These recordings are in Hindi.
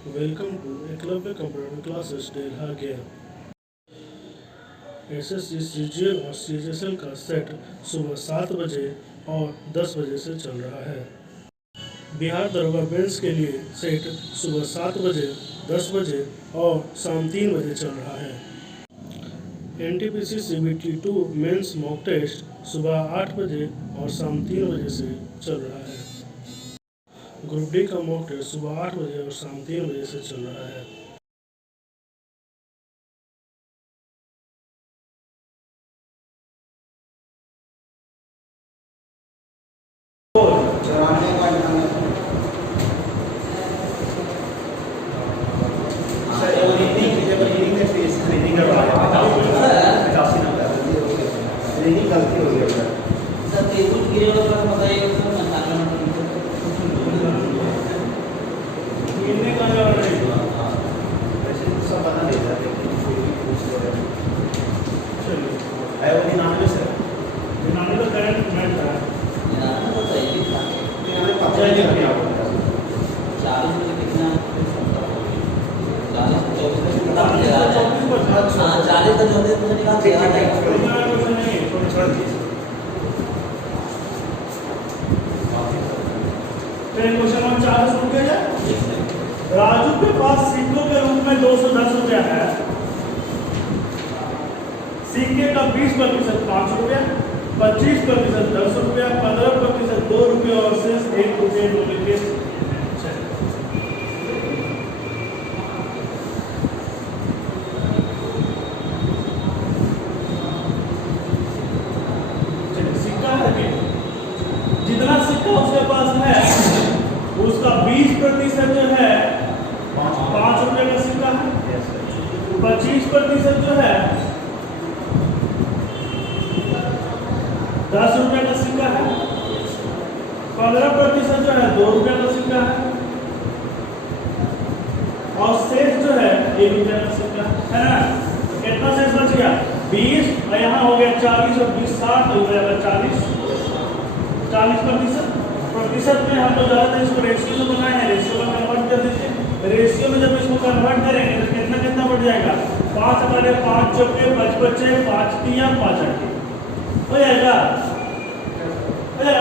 Welcome to Eklavya Computer Classes Delha Gaya। SSC CGL और सीजीएसएल का सेट सुबह 7 बजे और 10 बजे से चल रहा है। बिहार दरोगा मेंस के लिए सेट सुबह 7 बजे, 10 बजे और शाम 3 बजे चल रहा है। NTPC CBT 2 mains mock test सुबह 8 बजे और शाम 3 बजे से चल रहा है। ग्रुप डी का मॉक टेस्ट सुबह 8 बजे और शाम 3 बजे से चल रहा है। गलती हो गई सर, टेबल गिरे वाला पर बताइए सर, गिरने का नहीं वैसे तो सब बना देता है, लेकिन कोई भी पूछ ले चलिए है वो 99 सर, 99 का करंट मैच था। 99 तो सही था, 99 पता ही नहीं आपको 40 में कितना 40 24 तक निकाल दिया है। हां 40 तक 24 तक निकाल दिया है। क्वेश्चन नंबर 4 शुरू किया जाए। राजू के पास सिक्कों के रूप में 210 रुपया है। सिक्के का 20% 5 रुपया, 25% 10 रुपया, 15% 2 रुपये और शेष 1 रुपये मूल्य के सिक्का है। जितना सिक्का उसके पास है उसका 20% जो है 5 रुपये का सिक्का है, 25% जो है 10 रुपये का सिक्का है, 15% जो है 2 रुपये का सिक्का है और शेष जो है 1 रुपये का सिक्का है ना। कितना शेष बच गया? 20 और यहाँ हो गया 40 और 20 60 हो जाएगा 40% में हम लोग ज़्यादातर इसको रेशियो में बनाए हैं। रेशियो में कन्वर्ट कर दीजिए। रेशियो में जब इसको कन्वर्ट करेंगे तो कितना कितना बढ़ जाएगा? 5 अकाले 5 चौके 5 बचे 5 तिया 5 आके हो जाएगा ना।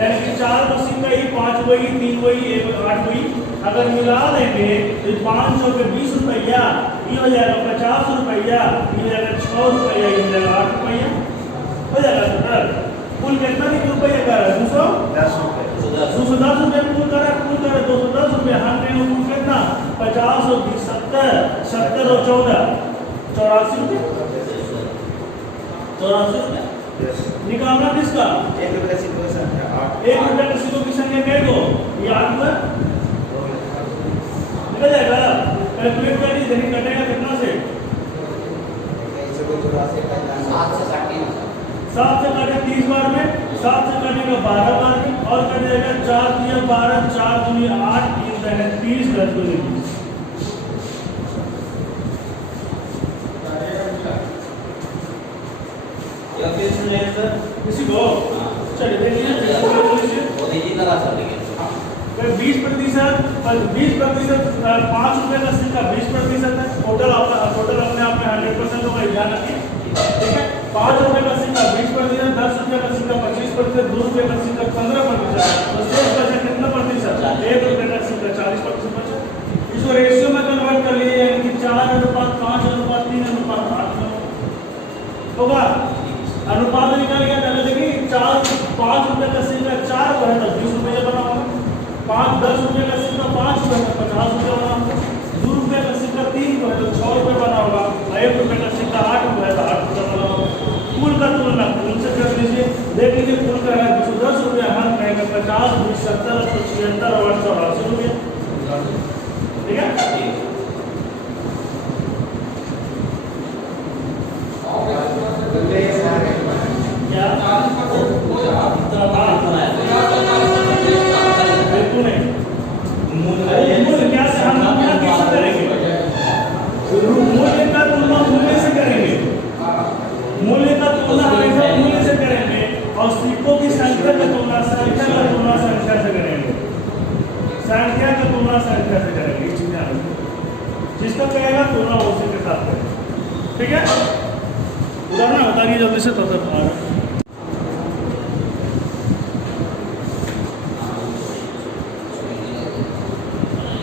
यानी कि 4 को सिक्का ही 5 वही 3 वही 1 8 वही अगर मिला देंगे तो 5 चौके 20 रुपया, ये हो जाएगा 50 रुपया, ये हो जाएगा 6 रुपया, ये हो जाएगा 8 रुपया हो जाएगा। कुल कितना रुपया का है? 210 रुपये। 210 रुपये कुल करा 210 रुपये। हमने कुल कितना 50 और 20 70 और 14 84 रुपये 84 रुपये निकालना किसका? 1 रुपये का सिक्का की संख्या 8, 1 रुपये का सिक्कों की संख्या क्या को ये 8 हुआ निकल जाएगा। कैलकुलेट कर लीजिए देखिए कटेगा कितना से 7 से काटे 30 बार में, 7 से काटेगा 12 बार में और कट जाएगा 4 दिया 12 4 दूनी 8 3 है 30 10 दूनी 20। या फिर सुनिए सर किसी को चलिए देखिए वो दीजिए लगा सकेंगे। 20% 20% 5 रुपये का सिक्का 20% है। टोटल अपने आप में 100% होगा, ध्यान रखिए ठीक है। 5 रुपये का सिक्का 20%, 10 रुपये का सिक्का 25%, 2 रुपये का सिक्का 15%, तो शेष बचा कितना प्रतिशत? 1 रुपये का सिक्का 40% बचा। इसको रेशियो में कन्वर्ट कर लीजिए यानी कि 4:5:3:8 होगा। अनुपात निकाल गया पहले देखिए 5 रुपये का सिक्का 4 को है तो 20 रुपये बना होगा। 10 रुपये का सिक्का 5 को है तो 50 रुपये बना होगा। 2 रुपये का सिक्का 3 को है तो 6 रुपये बना होगा। 1 रुपये का सिक्का 8 को है तो 8 रुपये बना होगा। कुल का तुलना उनसे कर लीजिए, देख लीजिए कुल का है 210 रुपये, हर महीने 50 20 70 76 और 880 रुपये ठीक है। मूल्य का तुलना हमेशा मूल्य से करेंगे और सिक्कों की संख्या का तुलना संख्या से करेंगे। संख्या का तुलना संख्या से करेंगे। ठीक है, उदाहरण उतारिए जल्दी से तब तक आ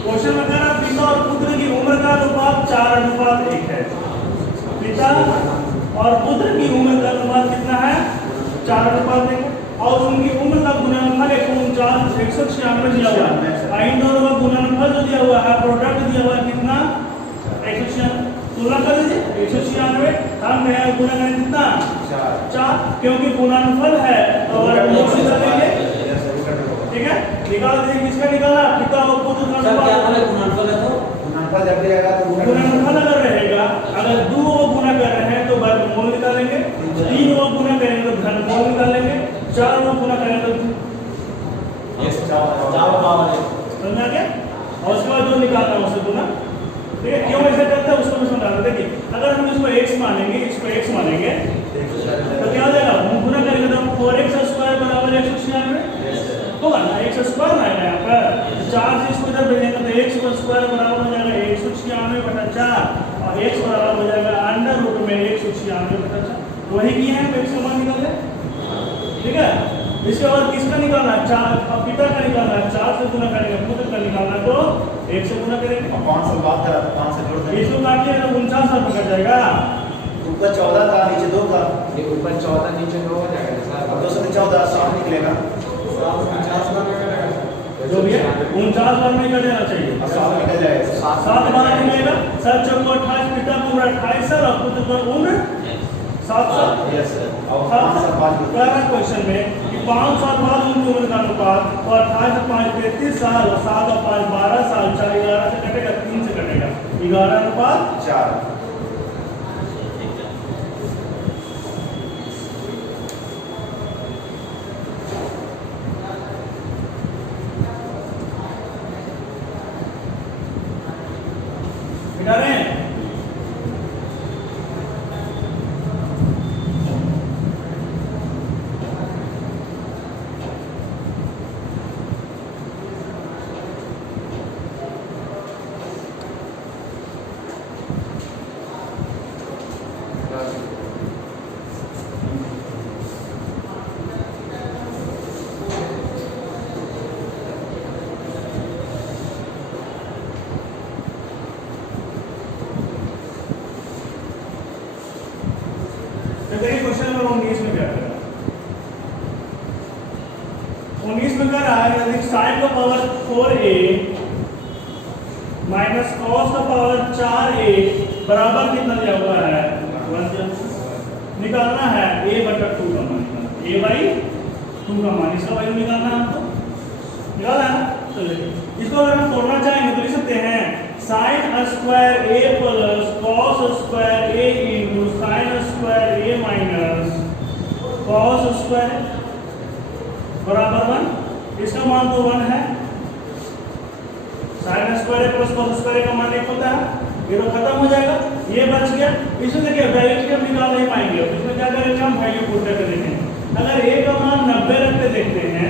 क्वेश्चन में कह रहा पिता और पुत्र की उम्र का अनुपात 4:1 है। पिता और पुत्र की उम्र का अनुपात कितना है? 4:1 है। और उनकी उम्र का गुणनफल 196 दिया हुआ है। इन दोनों का गुणनफल जो दिया हुआ है, प्रोडक्ट दिया हुआ है कितना? 196। तुलना कर लीजिए 196 हम गुणा करें कितना? 4, क्योंकि गुणनफल है तो निकालेंगे। ठीक है, निकाल दीजिए। किसका निकाला? पिता और पुत्र का गुणनफल है तो गुणनफल जब भी रहेगा तो गुणनफल अगर रहेगा, अगर 2 को गुणा कर रहे हैं तो वर्गमूल निकालेंगे, 3 को गुणा करेंगे तो घनमूल निकालेंगे, 4 को गुणा करेंगे तो समझ आ गया? और उसके बाद जो निकालना है उसे गुणा। ठीक है, क्यों ऐसा करता है उसको भी समझा रहा। देखिए, अगर हम इसको x मानेंगे, इसको x मानेंगे तो क्या हो जाएगा? हम गुणा करेंगे तो 4x² बराबर 196 होगा ना, x² आएगा यहाँ पर। 4 से इसको इधर भेजेंगे तो x² बराबर हो जाएगा 196/4 और x बराबर हो जाएगा √ में 196/4। वही किए हैं, x का मान निकाल लें। ठीक है, इसके बाद किसका निकालना है? 4 पिता का निकालना है। 4 से गुणा करेंगे, पुत्र का निकालना तो 1 से गुणा करेंगे। 5 से बात करा तो 5 से जोड़ देंगे। इसको काटिएगा तो 49 कट जाएगा। ऊपर 14 था, नीचे 2 था। ये ऊपर 14 नीचे 2 हो जाएगा सर। अब 2 से 14 7 निकलेगा। 50 बार जो भी है 49 बार में निकल जाना चाहिए। अब 7 निकल जाएगा। 7 बार निकलेगा। सर 28 पिता की उम्र 28 साल और पुत्र की उम्र 7 साल। Yes sir. और 5 से 5 क्वेश्चन में 5 साल बाद उनकी उम्र का अनुपात और 28 से 5 33 साल और 7 और 5 12 साल, 4 11 से कटेगा, 3 से कटेगा, 11:4। मिटा रहे हैं? क्वेश्चन नंबर 19 में क्या करेगा? 19 में क्या रहा है? साइन का पावर 4a माइनस कॉस का पावर 4a बराबर कितना दिया हुआ है? 1। निकालना है a/2 का मान, a/2 का मान। इसका वैल्यू निकालना है हमको, निकालना है। चलिए, इसको अगर हम तोड़ना चाहेंगे तो लिख सकते हैं sin² a plus cos² a into sin² a minus cos² बराबर 1। इसका मान तो 1 है। sin² a plus cos² a का मान 1 होता है। ये तो खत्म हो जाएगा, ये बच गया। इसमें देखिए वैल्यू हम निकाल नहीं पाएंगे। इसमें क्या करेंगे? हम वैल्यू पुट करके देखेंगे। अगर a का मान 90 रखते देखते हैं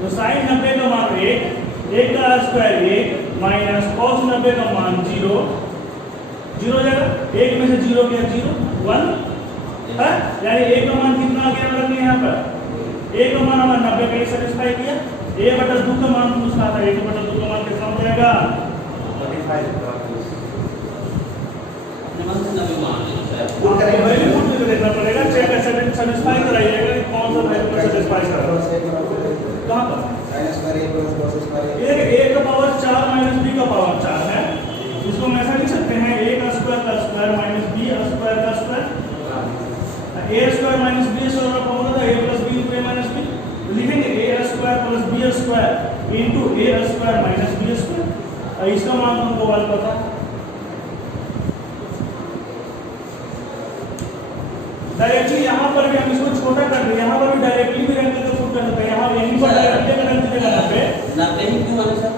तो sin 90 का मान 1 का स्क्वायर 1 माइनस cos 90 का मान 0 हो जाएगा। 1 में से 0 क्या? 0 1 है, यानी a का मान कितना आ गया? रखने यहाँ पर a का मान हमारा 90 का सेटिस्फाई किया। a/2 का मान पूछना था, a/2 का मान कितना हो जाएगा? 35। वैल्यू पुट करके देखना पड़ेगा, चेक कैसे सेटिस्फाई कराइएगा कि कौन सा वैल्यू को सेटिस्फाई कर रहा है। कहां पर? ये a का पावर 4 माइनस b का पावर 4 है। इसको हम ऐसा लिख सकते हैं a का स्क्वायर माइनस b स्क्वायर का square. a square minus b square का फॉर्मूला था a plus b into a minus b। लिखेंगे a square plus b square into a square minus b square. इसका मान हमको वाला पता है। डायरेक्टली यहाँ पर भी हम इसको छोटा कर दें, यहाँ पर भी डायरेक्टली भी रख के पुट कर सकते हैं। यहाँ यहीं पर डायरेक्टली अगर रख दीजिएगा 90 ही क्यों माने सर?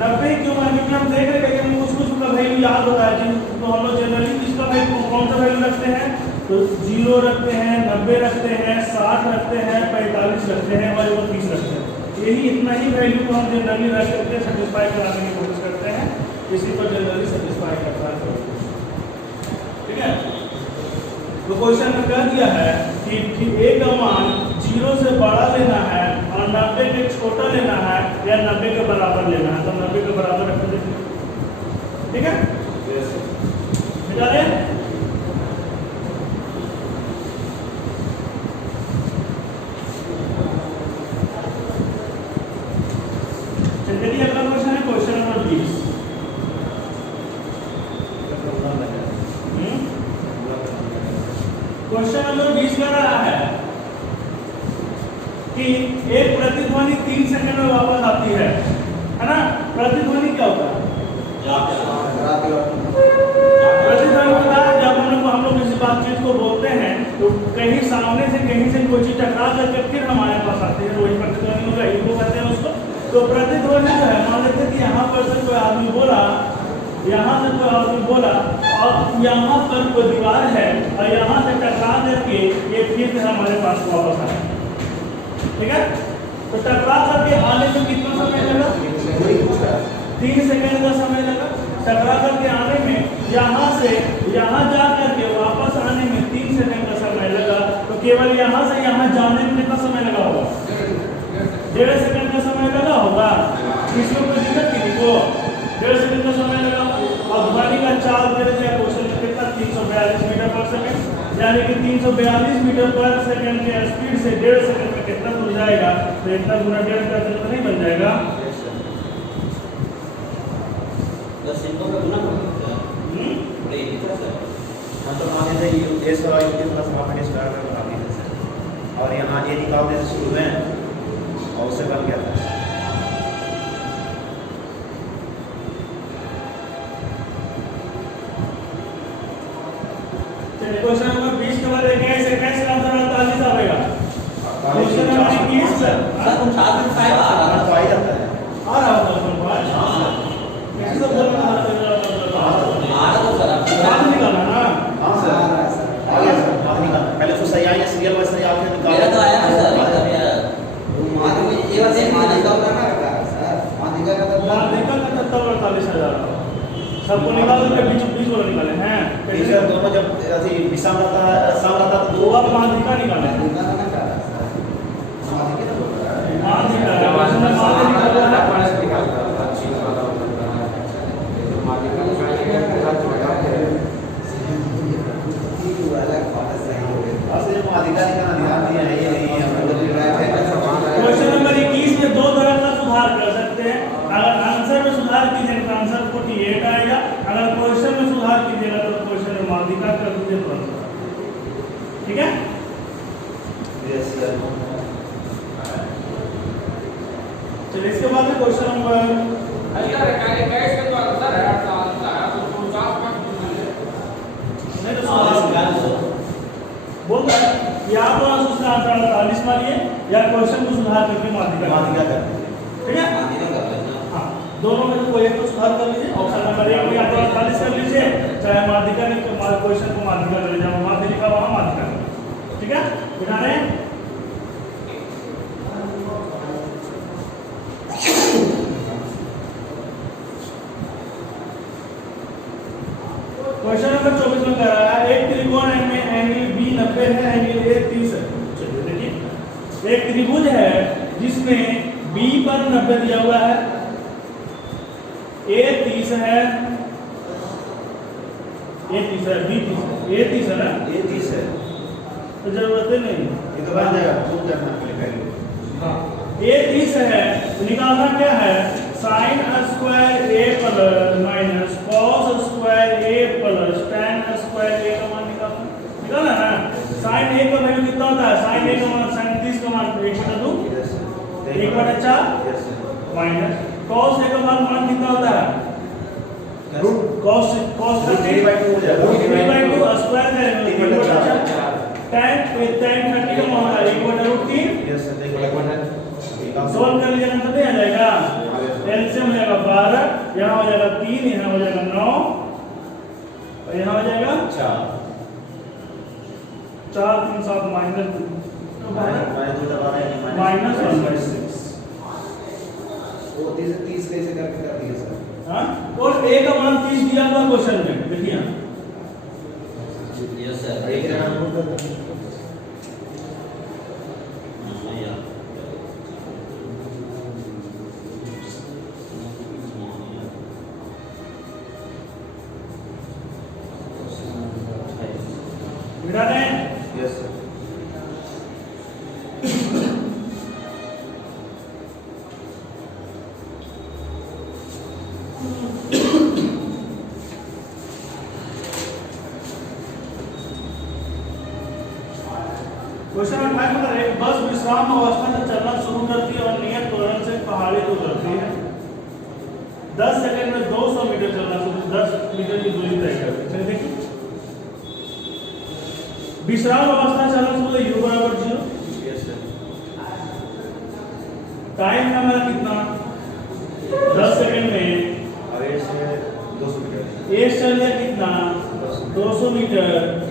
90 क्यों माने? क्योंकि हम देख रहे हैं कि हम कुछ का वैल्यू याद होता है, तो हम लोग जनरली इसका वैल्यू कौन सा वैल्यू रखते हैं? तो 0 रखते हैं, 90 रखते हैं, 60 रखते हैं, 45 रखते हैं और 30 रखते हैं। यही इतना ही वैल्यू को हम जनरली रख करके सेटिस्फाई कराने की कोशिश करते हैं। इसी पर जनरली सेटिस्फाई करता है। ठीक है। तो क्वेश्चन में कह दिया है कि ए का मान 0 से बड़ा लेना है और 90 के छोटा लेना है या 90 के बराबर लेना है। तो 90 के बराबर रख देते हैं, ठीक है। निकाले चलिए अगला क्वेश्चन है क्वेश्चन नंबर 20। क्वेश्चन नंबर 20 कह रहा है कि एक प्रतिध्वनि 3 सेकंड में वापस आती है ना। प्रतिध्वनि क्या होता है? प्रतिध्वनि होता है जब हम लोग किसी बातचीत को बोलते हैं तो कहीं सामने से कहीं से कोई चीज टकरा करके फिर हमारे पास आती है, वही प्रतिध्वनि होगा, इको कहते हैं उसको। तो प्रतिध्वनि जो है, मान लेते कि यहाँ पर से कोई आदमी बोला, यहाँ से कोई आदमी बोला और यहाँ पर कोई दीवार है और यहाँ से टकरा करके ये फिर से हमारे पास वापस आया, ठीक है। तो टकरा करके आने में कितना समय लगा? 3 सेकंड का समय लगा। टकरा करके आने में यहाँ से यहाँ जा करके वापस आने में 3 सेकंड का समय लगा। तो केवल यहाँ से यहाँ जाने में कितना समय लगा होगा? 1.5 सेकंड का समय लगा होगा। इसमें कोई दिक्कत नहीं को 1.5 सेकंड का समय लगा। और ध्वनि का चाल दे दिया क्वेश्चन में कितना? 342 मीटर पर सेकंड, यानी कि 342 मीटर पर सेकंड के स्पीड से 1.5 सेकंड में कितना दूर जाएगा? तो इतना गुना 1.5 का तो नहीं बन जाएगा। बस सिंपल का गुना कर सकते हैं। बड़े इजी तरह से हम तो मान लीजिए ये एस वाला unit plus half an square में बना दिया सर, और यहाँ ये निकालने से शुरू में और उससे बन गया था। चलिए क्वेश्चन नंबर 20 के बाद कैसे कैसे आंसर 48 आएगा। क्वेश्चन नंबर 21 सर कुछ साथ में फायदा आ रहा तो आ ही जाता है। आ रहा होगा सर। हां कैसे तो बोल रहा है आ रहा तो सर आप बात निकालना ना। हाँ सर आ गया सर, बात निकाल पहले तो सही आई है, सीरियल वाइज सही आके निकाल। मेरा तो आया ना सर ये बात माध्यिका करना रखा है सर। माध्यिका का तब 48,000 सबको निकाल के बीच वाला निकाले हैं। टीचर दोनों जब ऐसे विषम रहता है, सम रहता है तो अब माध्यिका निकाले हैं। माध्यिका करना चाह रहा है सर। माध्यिका तो बोल रहा है। माध्यिका माध्यिका क्वेश्चन नंबर 21 में 2 तरह का सुधार कर सकते हैं। अगर आंसर में सुधार कीजिएगा तो आंसर 48 आएगा। अगर क्वेश्चन में सुधार कीजिएगा तो क्वेश्चन में माध्यिका कर दीजिए तो आंसर, ठीक है। चलिए इसके बाद में क्वेश्चन नंबर बोल रहा है या तो उसका आंसर 48 मानिए या क्वेश्चन को सुधार करके माध्यिका कर ठीक है। हाँ दोनों में से कोई एक को सुधार कर लीजिए। ऑप्शन नंबर 1 या तो 48 कर लीजिए, चाहे माध्यिका ने क्वेश्चन को माध्यिका कर लीजिए, माध्यिका लिखा वहाँ माध्यिका, ठीक है। बिना रहे क्वेश्चन नंबर 24 में कह रहा है एक त्रिकोण में एंगल बी 90 है, एंगल ए 30 है। चलिए देखिए एक त्रिभुज है जिसमें बी पर 90 दिया हुआ है, ए 30 है, ए 30 है, बी 30 है, ए 30 है ना, ये 30 है तो जरूरत ही नहीं। ये तो बन जाएगा, प्रूव करना पड़ेगा। हाँ ए 30 है तो निकालना क्या है? साइन स्क्वायर ए प्लस माइनस कॉस स्क्वायर ए प्लस tan स्क्वायर ए का मान निकालना ना। साइन ए का वैल्यू कितना होता है? साइन ए का मान sin 30 का मान 1/2 1/4 माइनस cos ए का मान कितना होता है? रूट cos का 3/2 हो जाएगा, 3/2 स्क्वायर करेंगे 1/4 tan 30 का मान है 1/√3। यस सर देखो सोल्व कर लिया तो आ जाएगा। एलसीएम हो जाएगा 12, यहाँ हो जाएगा 3, यहाँ हो जाएगा 9 और यहाँ हो जाएगा 4 3 7 माइनस माइनस 1/6। वो 30 कैसे करके कर दिए सर? हाँ और ए का मान 30 दिया हुआ क्वेश्चन में देखिए यस सर। और ये कितना नंबर कर दें? मिटा दें। Yes sir. क्वेश्चन नंबर 5 में एक बस विश्राम अवस्था में चलना शुरू करती है और नियत त्वरण से पहाड़ी को उतरती है। 10 सेकंड में 200 मीटर चलना शुरू 10 मीटर की दूरी तय करती है। चलिए देखिए, विश्राम अवस्था चलना शुरू है u बराबर 0। Yes sir. टाइम का मेरा कितना 10 सेकंड में और ये से 200 मीटर। एक चल गया कितना 200 मीटर।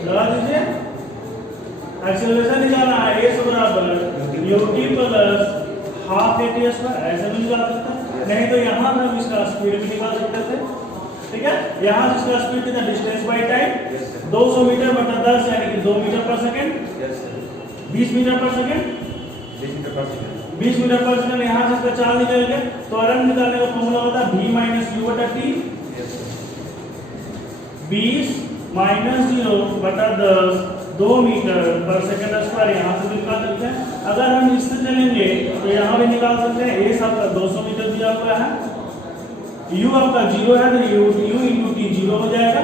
लगा दीजिए, एक्सेलरेशन निकालना है a बराबर ut plus half at square. ऐसे भी निकाल सकते हैं, नहीं तो यहाँ पे हम इसका स्पीड भी निकाल सकते थे। ठीक है, यहाँ इसका स्पीड कितना distance by time yes sir. 200 meter बटा 10 यानी कि 2 meter per second. Yes sir. 20 meter per second. 20 meter per second. 20 meter per second. यहाँ से इसका चाल निकल गया, तो त्वरण निकालने का फॉर्मूला होता है v माइनस u बटा t। Yes sir. 20 माइनस 0 बटा 10 2 मीटर पर सेकंड स्क्वायर। यहाँ से भी निकाल सकते हैं। अगर हम इससे चलेंगे तो यहाँ भी निकाल सकते हैं। a आपका 200 मीटर दिया हुआ है, u आपका 0 है तो u इंटू t 0 हो जाएगा।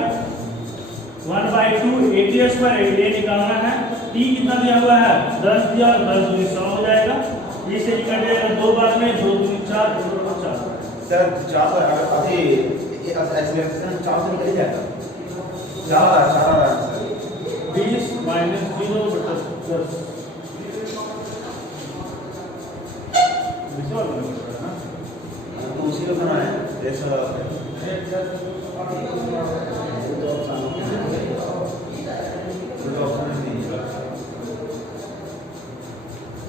1/2 at स्क्वायर a निकालना है। t कितना दिया हुआ है 10 दिया, 10 दूनी 100 हो जाएगा। ये से निकल जाएगा 2 बार में 2 दूनी 4 2 दूनी 4। सर 400 अगर अभी ये एक्सेलरेशन 400 निकल ही जाएगा। 4 सर। 20 माइनस 0 बटा 10 विचार करना पड़ेगा ना। तो उसी को करना है रेस वाला।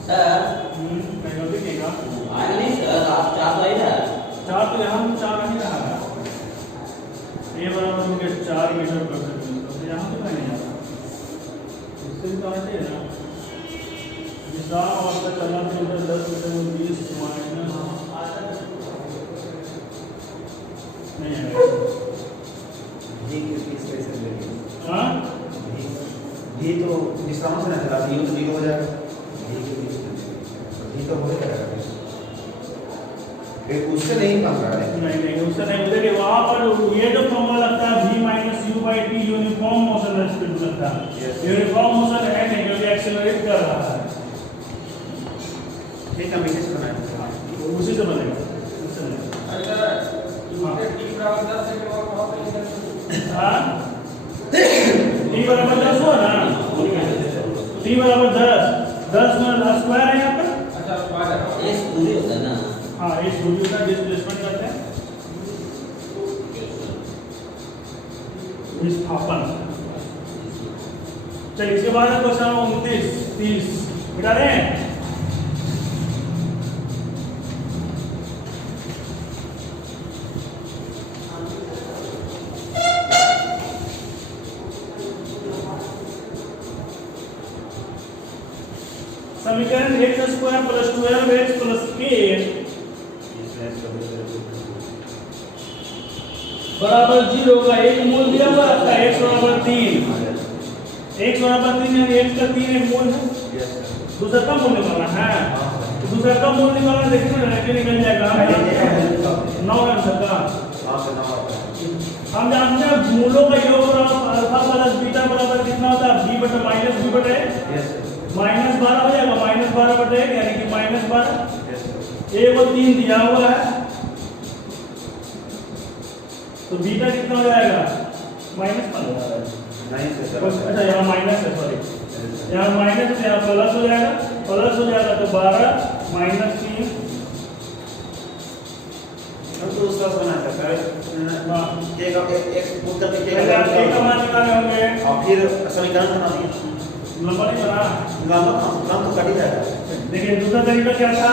सर मैं देखिएगा आगे नहीं सर, आप चार तो इधर 4 तो यहाँ 4 नहीं रहा है। a बराबर हो गया 4 मीटर पर सेकंड, तो यहाँ तो नहीं आ रहा। इससे भी तो आना चाहिए ना। विश्राम अवस्था चलना शुरू कर 10 मीटर में 20 माइनस नहीं आएगा। ये किस कैसे लेंगे? हाँ ये तो विश्राम से ना चला, ये तो 0 हो जाएगा। ये तो हो जाएगा। एक उससे नहीं कम रहा है। नहीं उससे नहीं। देखिए वहाँ पर ये जो फॉर्मूला लगता है v minus u by T uniform motion में स्पीड लगता है। यूनिफॉर्म मोशन है नहीं क्योंकि एक्सेलरेट कर रहा है। ठीक है, मैसेज करना है। तो उसी से बनेगा, उससे नहीं। हाँ t बराबर 10 हुआ ना, t बराबर 10 में स्क्वायर है यहाँ पे। एक पूरी होता है ना। हाँ इस दूरी का डिस्प्लेसमेंट करते हैं विस्थापन। चलिए इसके बाद क्वेश्चन 29 30 मिटा रहे हैं। समीकरण x square plus 12x plus k बराबर 0 का एक मूल दिया हुआ है। x बराबर 3, x बराबर 3 यानी x का 3 एक मूल है। दूसरा का मूल निकालना है, तो दूसरा का मूल निकालना देखिए ना डायरेक्टली निकल जाएगा। 9 आंसर का हम जानते हैं मूलों का योग बराबर अल्फा प्लस बीटा बराबर कितना होता है b बटा माइनस b बटा a। माइनस 12 हो जाएगा, माइनस 12 बटा 1 यानी कि माइनस 12। a को 3 दिया हुआ है तो बीटा कितना हो जाएगा माइनस 12। अच्छा यहाँ माइनस है, सॉरी यहाँ माइनस है, यहाँ प्लस हो जाएगा, प्लस हो जाएगा तो 12 माइनस 3। तो उसका बना था सर के का एक उत्तर में के का मान निकालने होंगे और फिर समीकरण बना दिए। नंबर नहीं बना, काम तो कट ही जाएगा। देखिए दूसरा तरीका क्या था,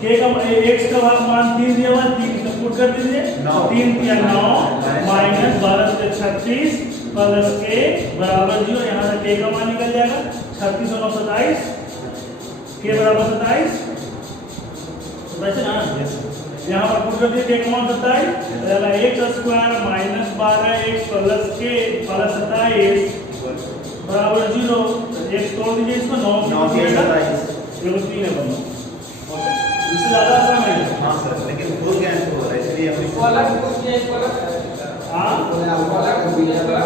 k का x का मान 3 दिया हुआ, 3 का पुट कर दीजिए। 3 3 9 माइनस 12 से 36 प्लस के बराबर 0, यहाँ से के का मान निकल जाएगा 36 और 27, के बराबर 27 ना, यहाँ पर पुट कर दिया के का मान 27, x square minus 12x plus के प्लस 27 बराबर 0, x तोड़ दीजिए इसको 9 ये 3 है बनो, इससे ज्यादा आसान है। हाँ सर, लेकिन भूल गए हैं तो इसलिए अपनी हाँ अल्फा का बीटा का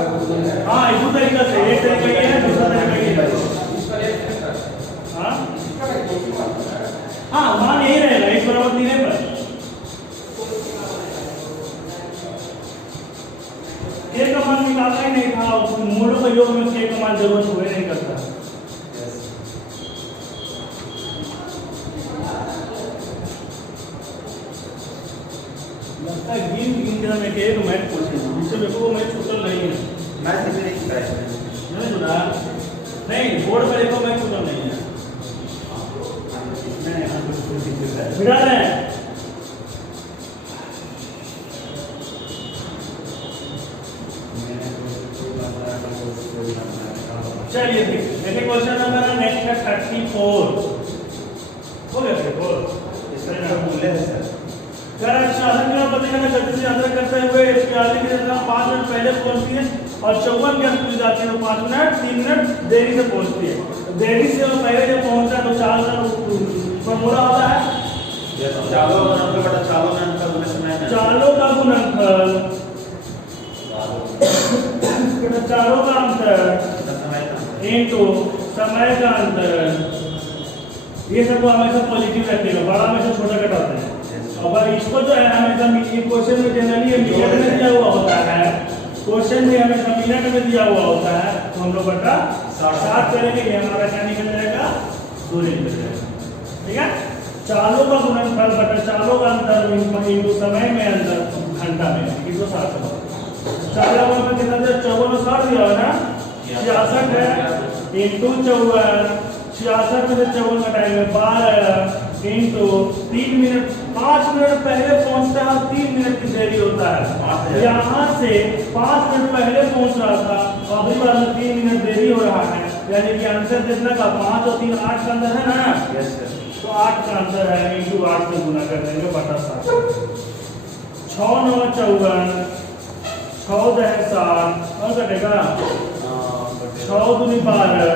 हाँ इस तरीका से, एक तरीका ये है, दूसरा तरीका ये है। हाँ हाँ मान यही रहेगा, x बराबर 3 है पर के का मान निकालना ही नहीं था, मूल का योग में के का मान जरूरत हुए नहीं करता। लगता है गिन के हम एक मैच पूछेंगे, जिससे मेरे को वो मैच छूटल नहीं है। मैथ नहीं सीखा है नहीं सुना? नहीं, बोर्ड पर एक मैच छूटल नहीं है। इसमें यहाँ कुछ सीखा है। बिठा रहे हैं। चलिए देखिए क्वेश्चन नंबर नेक्स्ट है 34। हो गया 34। इसका क्या मूल्य है सर? कर साधन का पता है गति से यात्रा करते हुए इसके आगे की यात्रा 5 मिनट पहले पहुंचती है और 54 के अंदर जाती है, तो 5 मिनट 3 मिनट देरी से पहुंचती है। देरी से वो पहले जब पहुंचा तो 4 का फॉर्मूला होता है चालों का अंतर बटा चालों में अंतर में समय में चालों का गुणनफल चालों का अंतर समय का इनटू समय का अंतर, ये सब हमेशा पॉजिटिव रखेगा, बड़ा हमेशा छोटा घटाते हैं। और इसको जो है हमेशा क्वेश्चन में जनरली मिनट में दिया हुआ होता है, क्वेश्चन में हमेशा मिनट में दिया हुआ होता है, तो हम लोग बटा 7 करेंगे, ये हमारा क्या निकल जाएगा 2 निकल जाएगा। ठीक है, चालों का गुणनफल बटा चालों का अंतर इंटू समय में अंतर घंटा में 160 होगा। चालों का अंतर कितना दिया 54 60 दिया है ना, 66 है इंटू 54, 66 में से 54 घटाएंगे 12 इंटू 3 मिनट, 5 मिनट पहले पहुंचता है, 3 मिनट की देरी होता है। यहाँ से 5 मिनट पहले पहुंच रहा था, अभी बार में 3 मिनट देरी हो रहा है, यानी कि आंसर कितना का 5 और 3 8 का अंदर है ना, यस सर। तो 8 का आंसर है इंटू 8 से गुना कर देंगे बटा 7। 6 9 54, 6 10 7 और कटेगा 6 दूनी 12,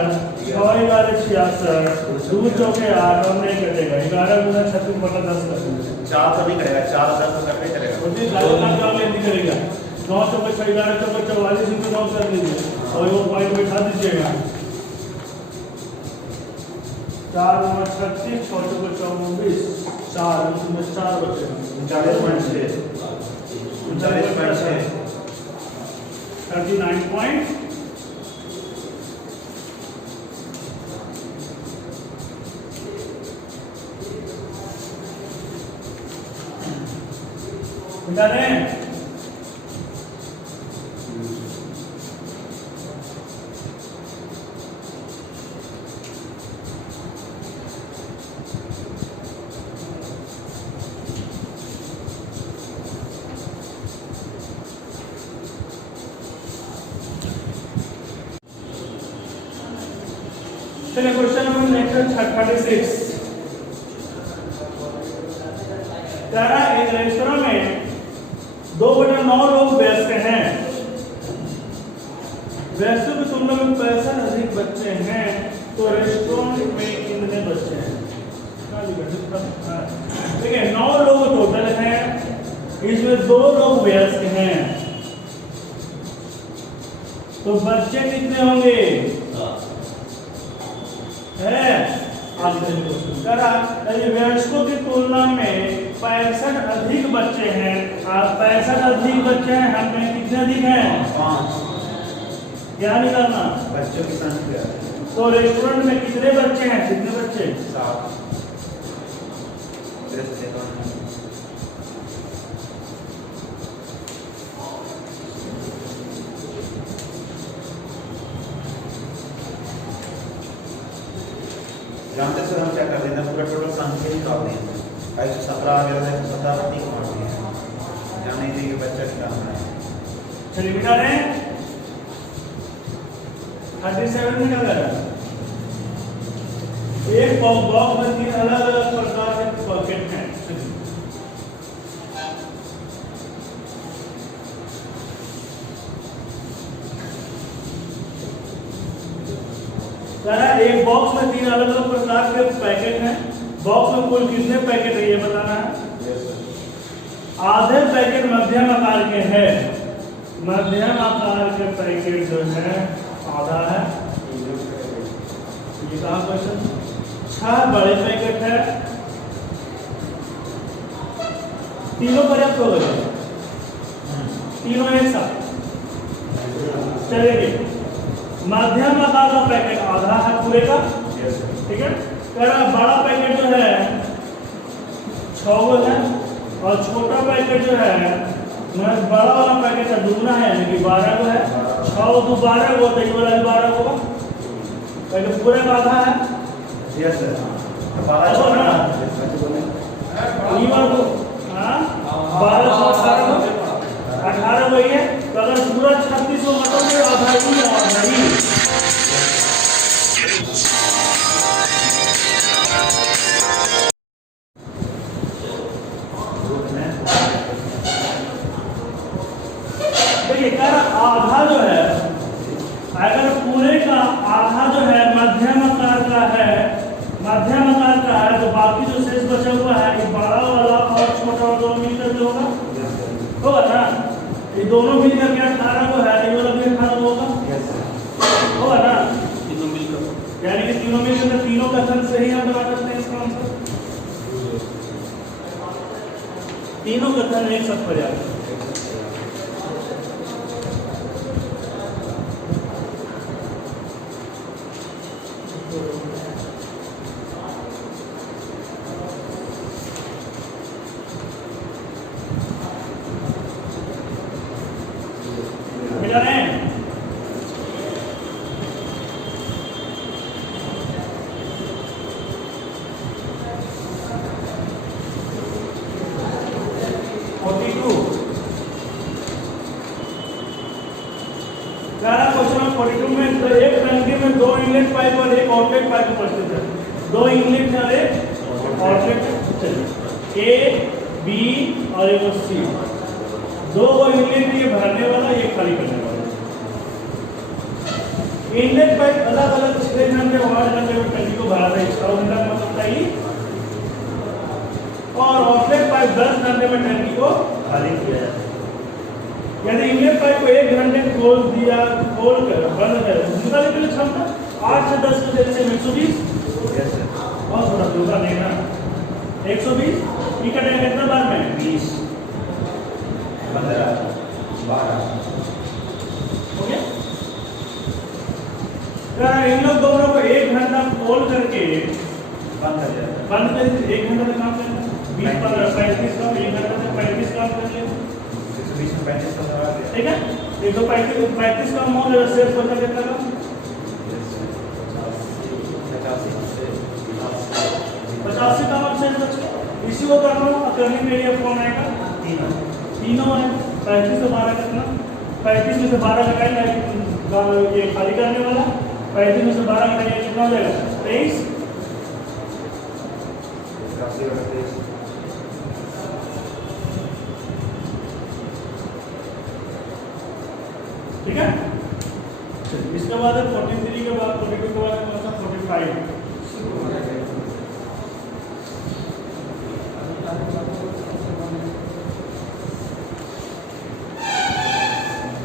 6 11 66, 2 चौके 8 और नहीं कटेगा, 11 गुना 36 बटा 10 कर देंगे। 4 तो नहीं करेगा, 4 10 तो करते चलेगा। और ये ज्यादा काम नहीं करेगा, 9 चौके 6 11 चौके 44 इंटू 9 कर दीजिए और वो पॉइंट बैठा दीजिएगा। 4 9 36, 6 चौके 24, 4 इसमें 4 बचेगा 39.6 39 पॉइंट बता रहे हैं। चलिए क्वेश्चन नंबर नेक्स्ट 36। कह रहा है एक रेस्टोरेंट में 2/9 लोग व्यस्त हैं, व्यस्तों की तुलना में 65 अधिक बच्चे हैं, तो रेस्टोरेंट में कितने बच्चे हैं? देखिए 9 लोग टोटल हैं, इसमें 2 लोग व्यस्त हैं, तो बच्चे कितने होंगे? है वयस्कों की तुलना में 65 अधिक बच्चे हैं, 65 अधिक बच्चे हैं, हमें कितने अधिक हैं? 5 क्या निकालना? बच्चों की संख्या तो रेस्टोरेंट में कितने बच्चे हैं? कितने बच्चे? 7 जानते सर हम क्या कर देते हैं, पूरा टोटल संख्या निकाल देंगे। 117 आ गया है, 17 अधिक मार दिए, जाने दीजिए कि बच्चा क्या है। चलिए बिठा रहे हैं 37 निकल गया। एक बॉक्स में 3 अलग अलग प्रकार के पॉकेट हैं। एक बॉक्स में 3 अलग अलग प्रकार के पैकेट हैं। बॉक्स में कुल कितने पैकेट है ये बताना है। आधे पैकेट मध्यम आकार के हैं। मध्यम आकार के पैकेट जो है आधा है। ये कहा क्वेश्चन। 6 बड़े पैकेट है। तीनों पर्याप्त हो गए, तीनों एक साथ चलेंगे। मध्यम आकार का पैकेट आधा है पूरे का, ठीक है। बड़ा पैकेट जो है 6 गो है और छोटा पैकेट जो है बड़ा वाला पैकेट का दुगना है, यानी कि 12 गो है। 6 तो 12 गो, तो ये वाला भी 12 गो पैकेट पूरे का आधा है। Yes sir. ये वाला तो 12 18 वही है। तो अगर पूरा 36 हो मतलब तो आधा ही और नहीं। देखिए आधा जो है, अगर पूरे का आधा जो है मध्यम आकार का है, तो बाकी जो शेष बचा हुआ है ये बड़ा वाला और छोटा वाला दोनों मिलकर जो होगा ना, ये दोनों मिलकर के 18 को है, ये वाला भी 18 होगा ना, तीनों मिलकर, यानी कि तीनों मिलकर तीनों कथन से ही हम बना सकते हैं इसका आंसर। तीनों कथन एक साथ पर्याप्त है। मिला रहे हैं? क्वेश्चन 42 में एक टंकी में 2 इनलेट पाइप और एक आउटलेट पाइप उपस्थित है। 2 इनलेट और एक आउटलेट, ए बी और एक सी। 2 इनलेट ये भरने वाला, ये खाली करने वाला। इनलेट पाइप अलग अलग 6 घंटे 8 घंटे में टंकी को भरा था, 6 घंटा मतलब चाहिए, और आउटलेट पाइप 10 घंटे में टंकी को खाली किया जाता है। यानी इनलेट पाइप को 1 घंटे खोल कर बंद कर निकालने के लिए क्षमता 8 से 10 के जैसे 120। और थोड़ा दूसरा लेना 120 ये कटेगा कितना बार में 20 15 12 हो गया। इन लोग दोनों को 1 घंटा खोल करके बंद कर 1 घंटा तक काम करना, 20 15 35 का 1 घंटा तक 35 काम कर लेना, 120 में 35 का सवाल है, ठीक है। 135 का अमाउंट है, शेष बचा कितना का 85 का अमाउंट शेष बचा। इसी को करने में ये फॉर्म आएगा तीनों है। 35 से 12 कितना, 35 में से 12 घटाएंगे ये खाली करने वाला, 35 में से 12 घटाएंगे कितना हो जाएगा 23। ठीक है। इसके बाद 43 के बाद 42 के बाद 45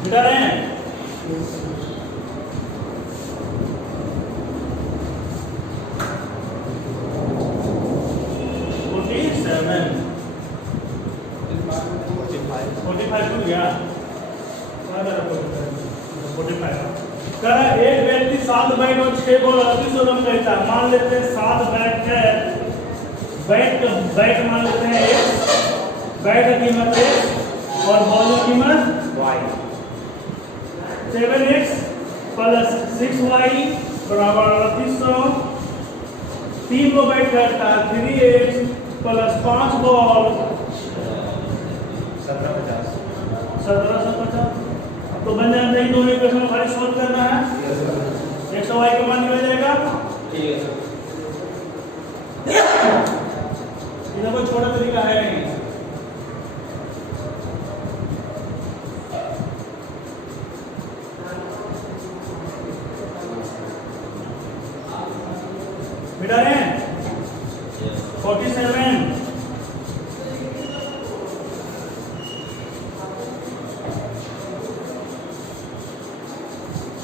मिटा रहे हैं। एक व्यक्ति 7 बैट और 6 बॉल 38 रन करता है। मान लेते हैं 7 बैट है, बैट मान लेते हैं एक, बैट की कीमत 1 और बॉल की कीमत y। 7x प्लस 6y बराबर 3800। 3 को बैट करता है 3x प्लस 5 बॉल 1750। तो बन जाता है दोनों इक्वेशन खाली सॉल्व करना है। y का मान क्या हो जाएगा? ठीक है सर। इधर कोई छोटा तरीका है नहीं। मिटा रहे हैं 47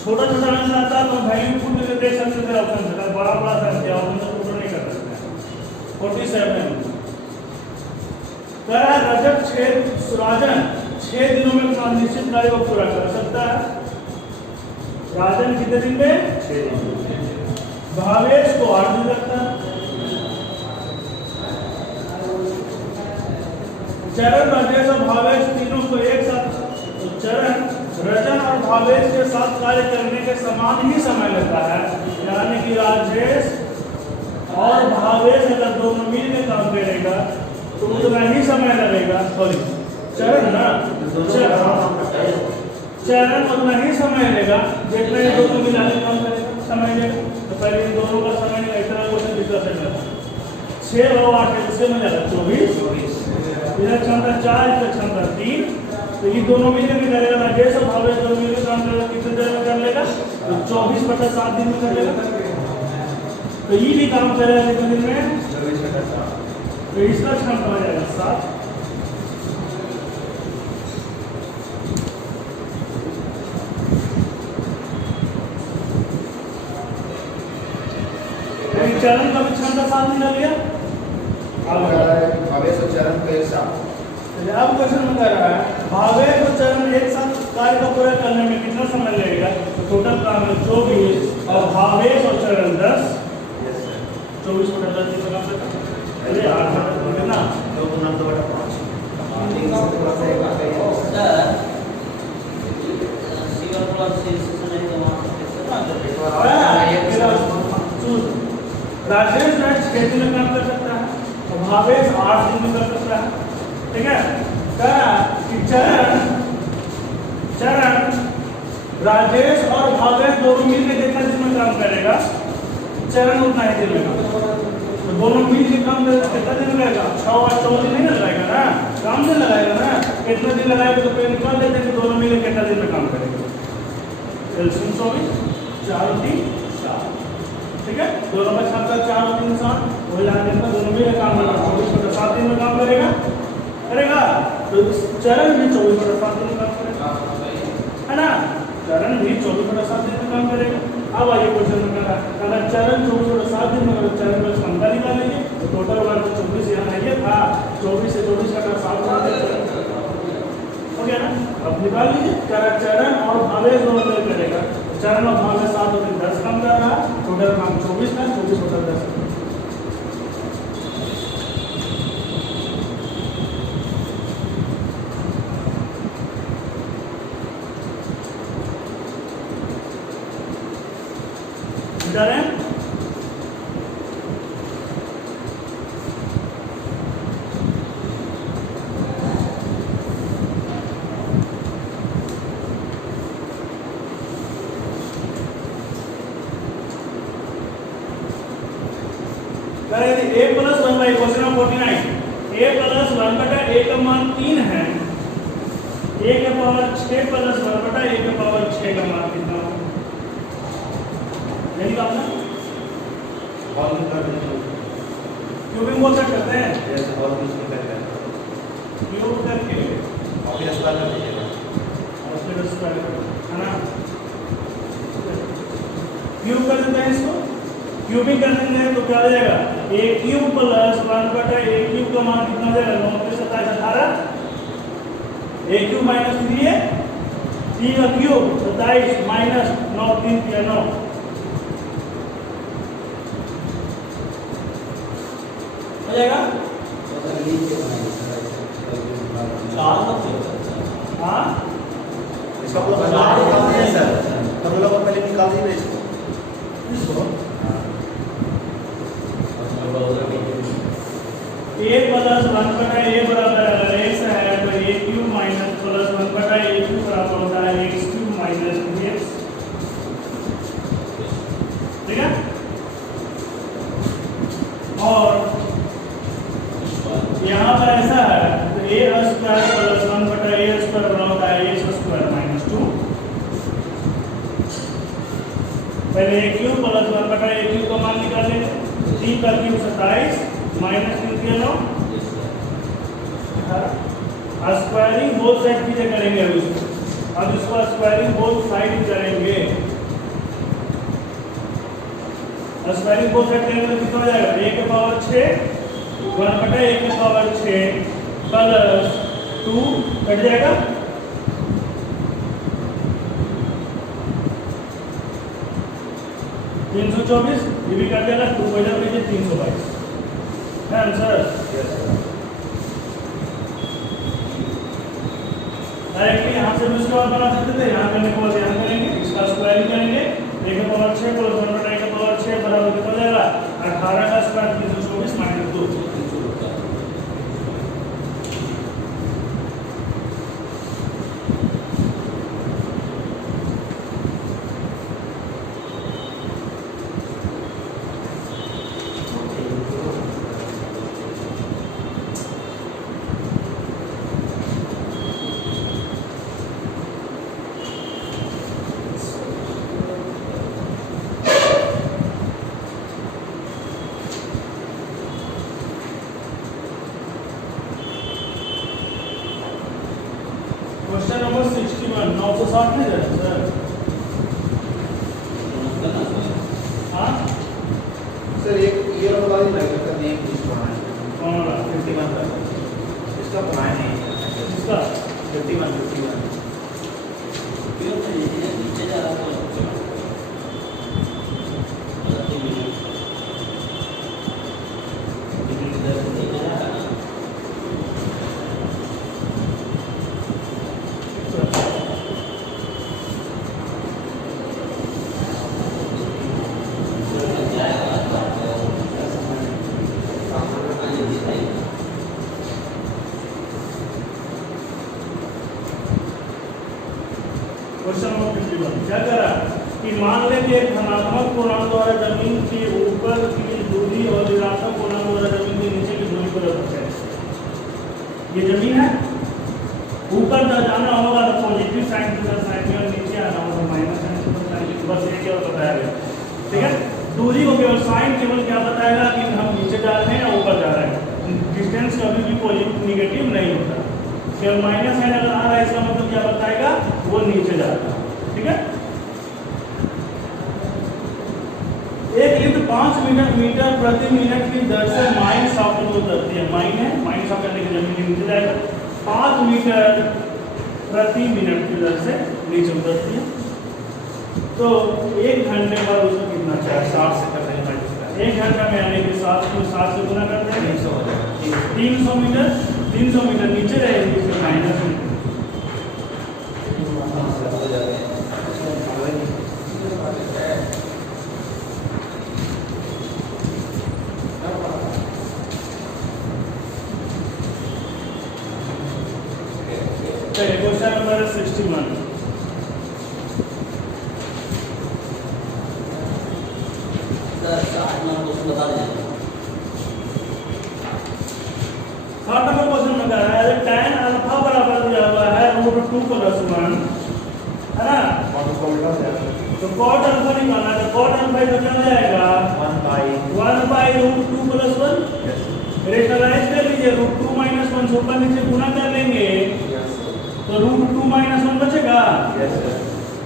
छोटा छोटा आंसर आता है तो वैल्यू पुट करके देख सकते थे ऑप्शन से, बड़ा बड़ा आंसर दिया ऑप्शन से पुट नहीं कर सकते। 47 कह रहा है राजन 6 दिनों में अपना निश्चित कार्य को पूरा कर सकता है। राजन कितने दिन में? 6 दिन। भावेश को 8 दिन लगता है। चरण राजेश और भावेश तीनों को एक साथ, तो चरण रजन और भावेश के साथ कार्य करने के समान ही समय लगता है, यानी कि राजेश और भावेश अगर दोनों मिल के काम करेगा तो उतना ही समय लगेगा। सॉरी चरण ना, चरण उतना ही समय लेगा जितना ये दोनों मिला के काम करेगा, समय लेगा। तो पहले इन दोनों का समय नहीं इतना क्वेश्चन दूसरा से लगा 6 और 8 इससे में जाएगा 24। इधर क्षमता 4, इधर क्षमता 3, तो ये दोनों मिलकर भी करेगा। राजेश और भावेश दोनों मिलकर काम करेगा, कितने देर में कर लेगा? तो 24/7 दिन में कर लेगा। तो ये भी काम करेगा कितने दिन में? 24/7। तो इसका क्षमता हो जाएगा 7। चरण का भी क्षमता 7 दिन लग गया। भावेश और चरण को एक साथ। अब क्वेश्चन में कह रहा है भावेश और चरण एक साथ कार्य को पूरा करने में कितना समय लगेगा? तो टोटल काम है 24 और भावेश और चरण 10। 24/10 दिन काम करता है। अरे 8 ना 2×2/5। सर सीवर प्लस सेंसेशन है तो वहां राजेश 6 दिन में काम कर सकता है और भावेश 8 दिन में कर सकता है। ठीक है, चरण राजेश और भावेश दोनों मिलकर कितना दिन में काम करेगा? चरण उतना ही दिन में काम, तो दोनों मिलकर काम करेगा कितना दिन लगेगा? 6 और 14 दिन नहीं लगाएगा ना, काम से लगाएगा ना। कितना दिन लगाएगा तो फिर निकाल देते हैं कि दोनों मिलकर कितना दिन में काम करेगा। 24, 4 और 3 7। ठीक है, दोनों का क्षमता 4 और 3 7, वही लगा देना दोनों मिलकर काम करेगा। 24/7 दिन में काम करेगा। तो चरण भी 24/7 दिन में काम करेगा, है ना? चरण भी 24/7 दिन में काम करेगा। अब आइए क्वेश्चन में कहा अगर चरण 24/7 दिन में अगर चरण का क्षमता निकाल लीजिए तो टोटल वर्ग 24 यहाँ आइए था 24 से 24 का 7 हो गया ना। अब निकाल लीजिए चरण और भावेश दोनों मिल करेगा। चरण और भावेश 7 और 10 काम कर रहा है, टोटल काम 24 का 24/10। a plus 1/a question number 49 a plus 1/a का मान 3 है। a के पावर 6 प्लस 1/a के पावर 6 का मान कितना होगा? नहीं आपने क्यूबिंग बोल सकते हैं जैसे बहुत मुश्किल करते हैं क्यूब करके और फिर स्क्वायर कर दीजिएगा और फिर स्क्वायर है ना। क्यूब कर देते हैं इसको, क्यूबिंग कर देंगे तो क्या हो जाएगा? a cube plus 1/a cube का मान कितना हो जाएगा? 9 × 27 18। a क्यूब माइनस 3 है, 3 का क्यूब 27 माइनस 9 3 × 9 हो जाएगा। हाँ इसका पूरा निकाल दिया सर, हम लोग पहले निकाल दिए इसको a प्लस 1/a बराबर अगर x है तो a cube minus plus 1/a cube बराबर होता है x क्यूब माइनस 3x। 3 का 3 27 माइनस 3 के 9 स्क्वायरिंग बोथ साइड कीजिए करेंगे अब इसको स्क्वायरिंग बोथ साइड करेंगे। स्क्वायरिंग बोथ साइड करेंगे तो कितना हो जाएगा? a के पावर 6 1/a के पावर 6 प्लस 2 कट जाएगा 324, ये भी कट जाएगा 2 बजा लीजिए 322 है आंसर। डायरेक्टली यहाँ से भी उसके बाद बना सकते थे, यहाँ करने के बाद यहाँ करेंगे, इसका स्क्वायरिंग करेंगे a के पावर 6 प्लस 1/a के पावर 6 बराबर कितना हो जाएगा? 18 का स्क्वायर 324 माइनस 2। क्वेश्चन नंबर 61 960 नहीं है सर? हाँ सर एक ये वाला ही लग रहा है, कुछ बनाए कौन वाला? 51 का इसका बनाए नहीं, इसका 51 क्यों तो ये नीचे जा रहा है क्वेश्चन नंबर 51 क्या कह रहा है कि मान लें कि एक धनात्मक पूर्णांक द्वारा जमीन की ऊपर की दूरी और ऋणात्मक पूर्णांक द्वारा जमीन के नीचे की दूरी को रखते हैं। ये जमीन है, ऊपर जाना होगा तो पॉजिटिव साइन थीटा साइन और नीचे आना होगा माइनस साइन थीटा साइन, बस ये केवल बताया गया। ठीक है, दूरी को केवल साइन केवल क्या बताएगा कि हम नीचे जा रहे हैं या ऊपर जा रहे हैं। डिस्टेंस कभी भी पॉजिटिव नेगेटिव नहीं होता, केवल माइनस साइन अगर आ रहा है इसका मतलब क्या बताएगा? वो नीचे जा रहा है। ठीक है, एक लिफ्ट 5 मीटर प्रति मिनट की दर से माइन शाफ्ट को उतरती है। माइन है, माइन शाफ्ट करने की जमीन के नीचे जाएगा, 5 मीटर प्रति मिनट की दर से नीचे उतरती है। तो 1 घंटे बाद उसको कितना चाहिए? 60 से कर रहे हैं, 1 घंटा में आने के साथ 7 से गुना करते हैं 300 हो जाएगा। 300 मीटर नीचे रहेगी, इसके माइनस में क्वेश्चन नंबर 61 बता दें 60 नंबर क्वेश्चन में कह रहा है tan अल्फा बराबर दिया हुआ है √2 + 1 है ना, और उसको उल्टा हो जाएगा तो cot अल्फा निकालना है। तो cot अल्फा का क्या हो जाएगा? 1/√2 + 1 रेशनलाइज कर लीजिए, √2 - 1 से ऊपर नीचे गुना कर लेंगे तो √2 - 1 बचेगा।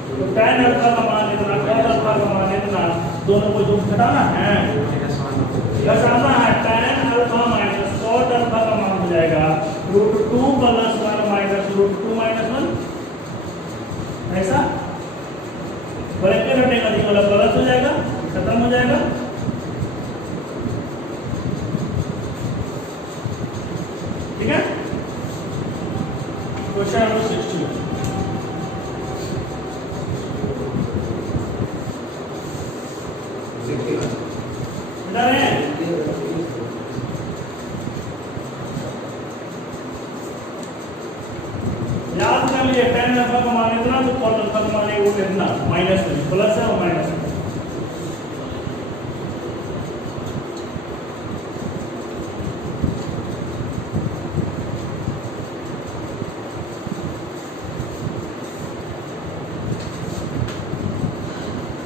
तो tan अल्फा का मान इतना, cot अल्फा का मान इतना, दोनों को जो घटाना है घटाना है, tan alpha minus cot alpha का मान हो जाएगा √2 + 1 माइनस √2 - 1 ऐसा ब्रैकेट हटेगा तो वाला प्लस हो जाएगा, खत्म हो जाएगा। ठीक है, क्वेश्चन नंबर 60 बता रहे हैं। याद कर लीजिए tan अल्फा का मान इतना तो cot अल्फा का मान वो कितना माइनस में, प्लस है और माइनस है।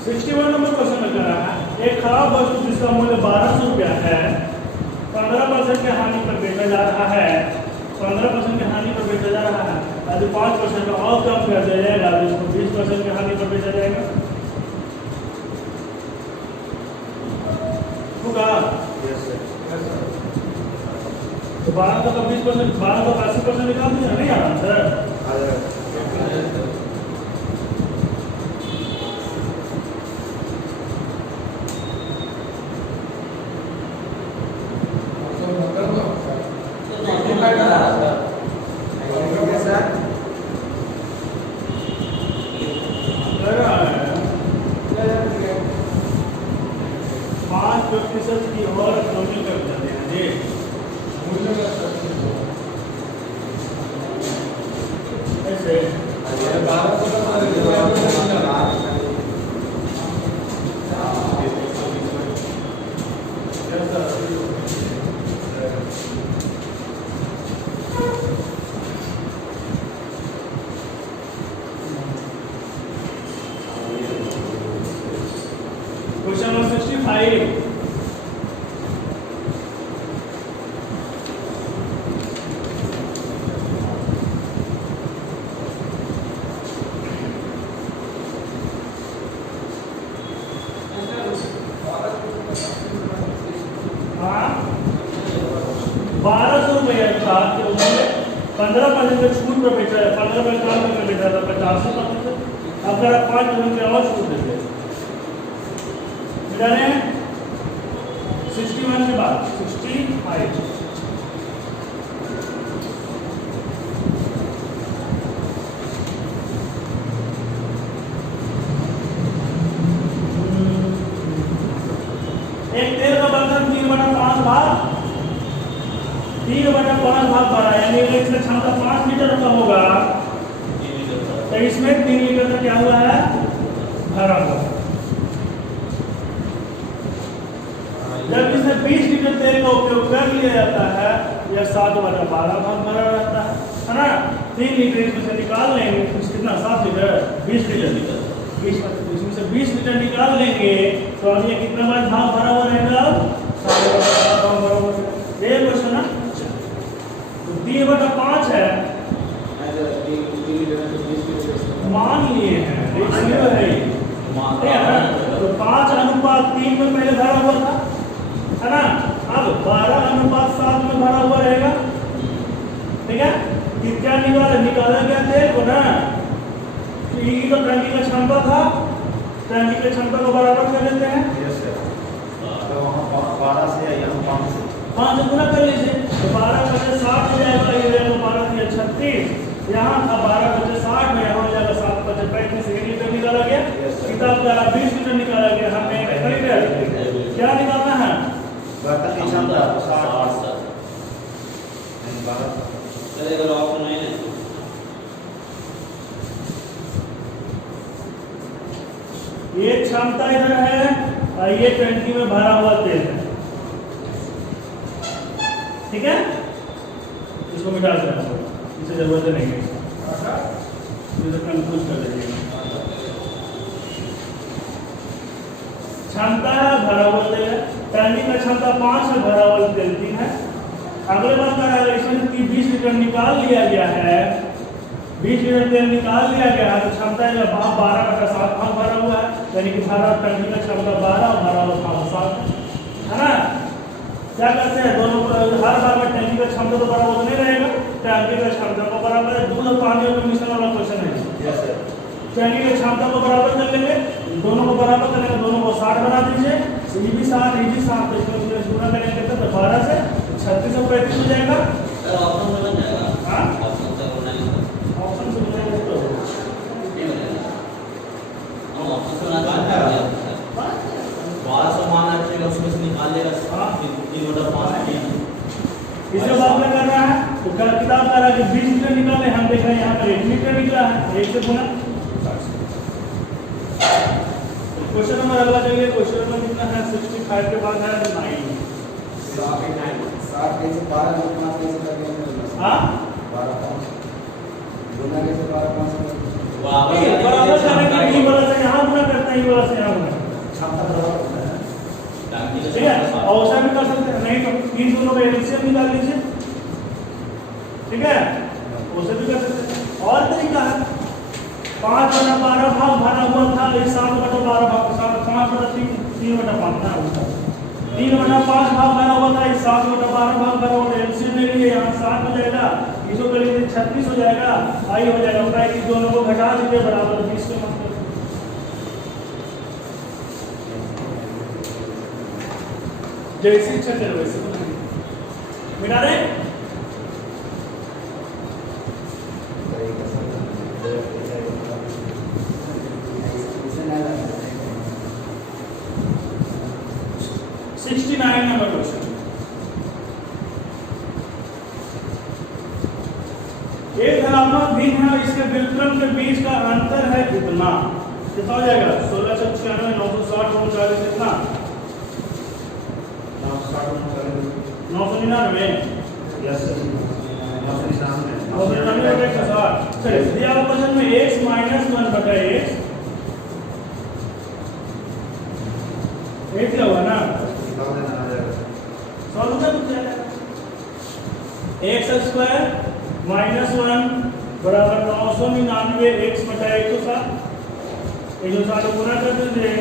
61 नंबर क्वेश्चन में कह रहा है एक खराब वस्तु जिसका मूल्य 1200 रुपया है 15% की हानि पर बेचा जा रहा है 15% की हानि पर बेचा जा रहा है। यदि 5% का और कम कर दिया जाएगा तो इसको 20% की हानि पर बेचा जाएगा। होगा तो 12 का 20%, 12 का 80% निकाल दिया नहीं आराम से। की और कमी कर देते हैं जी। ऐसे क्वेश्चन नंबर 65 1200 रुपये का 15% का छूट पर बेचा है। 15% में बेचा था 85%। अगर आप 5% और छूट देते जाने 61 के बाद 65 एक तेल का बर्तन 3/5 भाग 3/5 भाग भरा यानी इसमें क्षमता 5 लीटर का होगा तो इसमें 3 लीटर का क्या हुआ है भरा हुआ। जब इसमें 20 लीटर तेल का उपयोग कर लिया जाता है यह 7/12 भाग भरा रहता है ना। 3 लीटर इसमें से निकाल लेंगे कितना 7 लीटर 20 लीटर इसमें से 20 लीटर निकाल लेंगे तो अब ये कितना भाग भरा हुआ रहेगा 7/12 ये क्वेश्चन ना। तो 3/5 है मान लिए हैं रेशियो है तो 5:3 में पहले भरा हुआ था है ना। अब 12:7 में भरा हुआ रहेगा ठीक है। क्या निकाला गया तेल को ना ये तो टंकी का क्षमता था टंकी की क्षमता को बराबर कर लेते हैं। तो वहाँ 12 से यहाँ 5 से गुना कर लीजिए तो 12/60 हो जाएगा। ये 12 से 36 यहाँ था 12/60 में यहाँ हो जाएगा 7/35 1 लीटर निकाला गया। किताब का 20 लीटर निकाला गया हमने क्या निकालना है बर्तन की क्षमता 60 ये क्षमता इधर है और ये टंकी में भरा हुआ तेल है ठीक है। इसको मिटा देना इसे जरूरत नहीं है इसे कंफ्यूज कर दीजिएगा। क्षमता है भरा हुआ तेल है टंकी का क्षमता 5 है भरा हुआ तेल 3 है। अगले बार का इसमें 20 लीटर निकाल लिया गया है 20 लीटर तेल निकाल लिया गया है तो क्षमता 12/7 भाग भरा हुआ है यानी कि भरा टंकी का क्षमता 12 और भरा हुआ 7 है ना। क्या करते हैं दोनों हर बार में टंकी का क्षमता तो बराबर नहीं रहेगा टंकी का क्षमता को बराबर है दूध और पानी में मिश्रण वाला क्वेश्चन है। टंकी की क्षमता को बराबर कर लेंगे दोनों को बराबर करेंगे दोनों को 60 बना दीजिए ये भी 60 ये भी 60 तो इसमें गुणा करेंगे तो 12 से 36 और 35 हो जाएगा। ऑप्शन से बन जाएगा हाँ ऑप्शन से बनाएंगे ऑप्शन से बनाएंगे तो नहीं बनेगा हम ऑप्शन से बना देंगे 1200 मान रखिएगा उसमें से निकाल लेगा 3/5 इसे बात में कर रहा है तो किताब का रहा है कि 20 लीटर निकाले हम देख रहे हैं यहाँ पर 1 लीटर निकला है 1 से गुना। क्वेश्चन नंबर अगला चलिए क्वेश्चन नंबर कितना है 65 के बाद है 9 7 कैसे 12 गुना कैसे करके हाँ 12 गुना कैसे 12 बराबर बराबर करने के लिए बड़ा से यहाँ गुना करते हैं प्लस यहाँ होगा, क्षमता बराबर होता है। ठीक है। और ऐसा भी कर सकते हैं, नहीं तो इन दोनों का एलसीएम निकाल लीजिए, ठीक है, उसे भी कर सकते हैं। और तरीका है 5/12 भाग भरा हुआ था, 7/12 भाग 5/3 ना होता 3/5 भाग भरा हुआ था, 7/12 भाग भरा हुआ था, एलसीएम ले लिए, यहाँ 7 हो जाएगा, इसको कर लीजिए 36 हो जाएगा, आई हो जाएगा, बताइए कि दोनों को घटा दीजिए बराबर 20 के मतलब जैसी इच्छा करो वैसे मिटा रहे। नंबर क्वेश्चन, एक धनात्मक भिन्न है, इसके व्युत्क्रम के बीच का अंतर है कितना हो जाएगा? 1696 960 39 कितना 999 यस 999 चलिए दिया हुआ क्वेश्चन में x - 1/x एक क्या हुआ ना सॉल्व होता कुछ जाएगा x² - 1 बराबर 999 x/160 160 को पूरा कर दीजिए,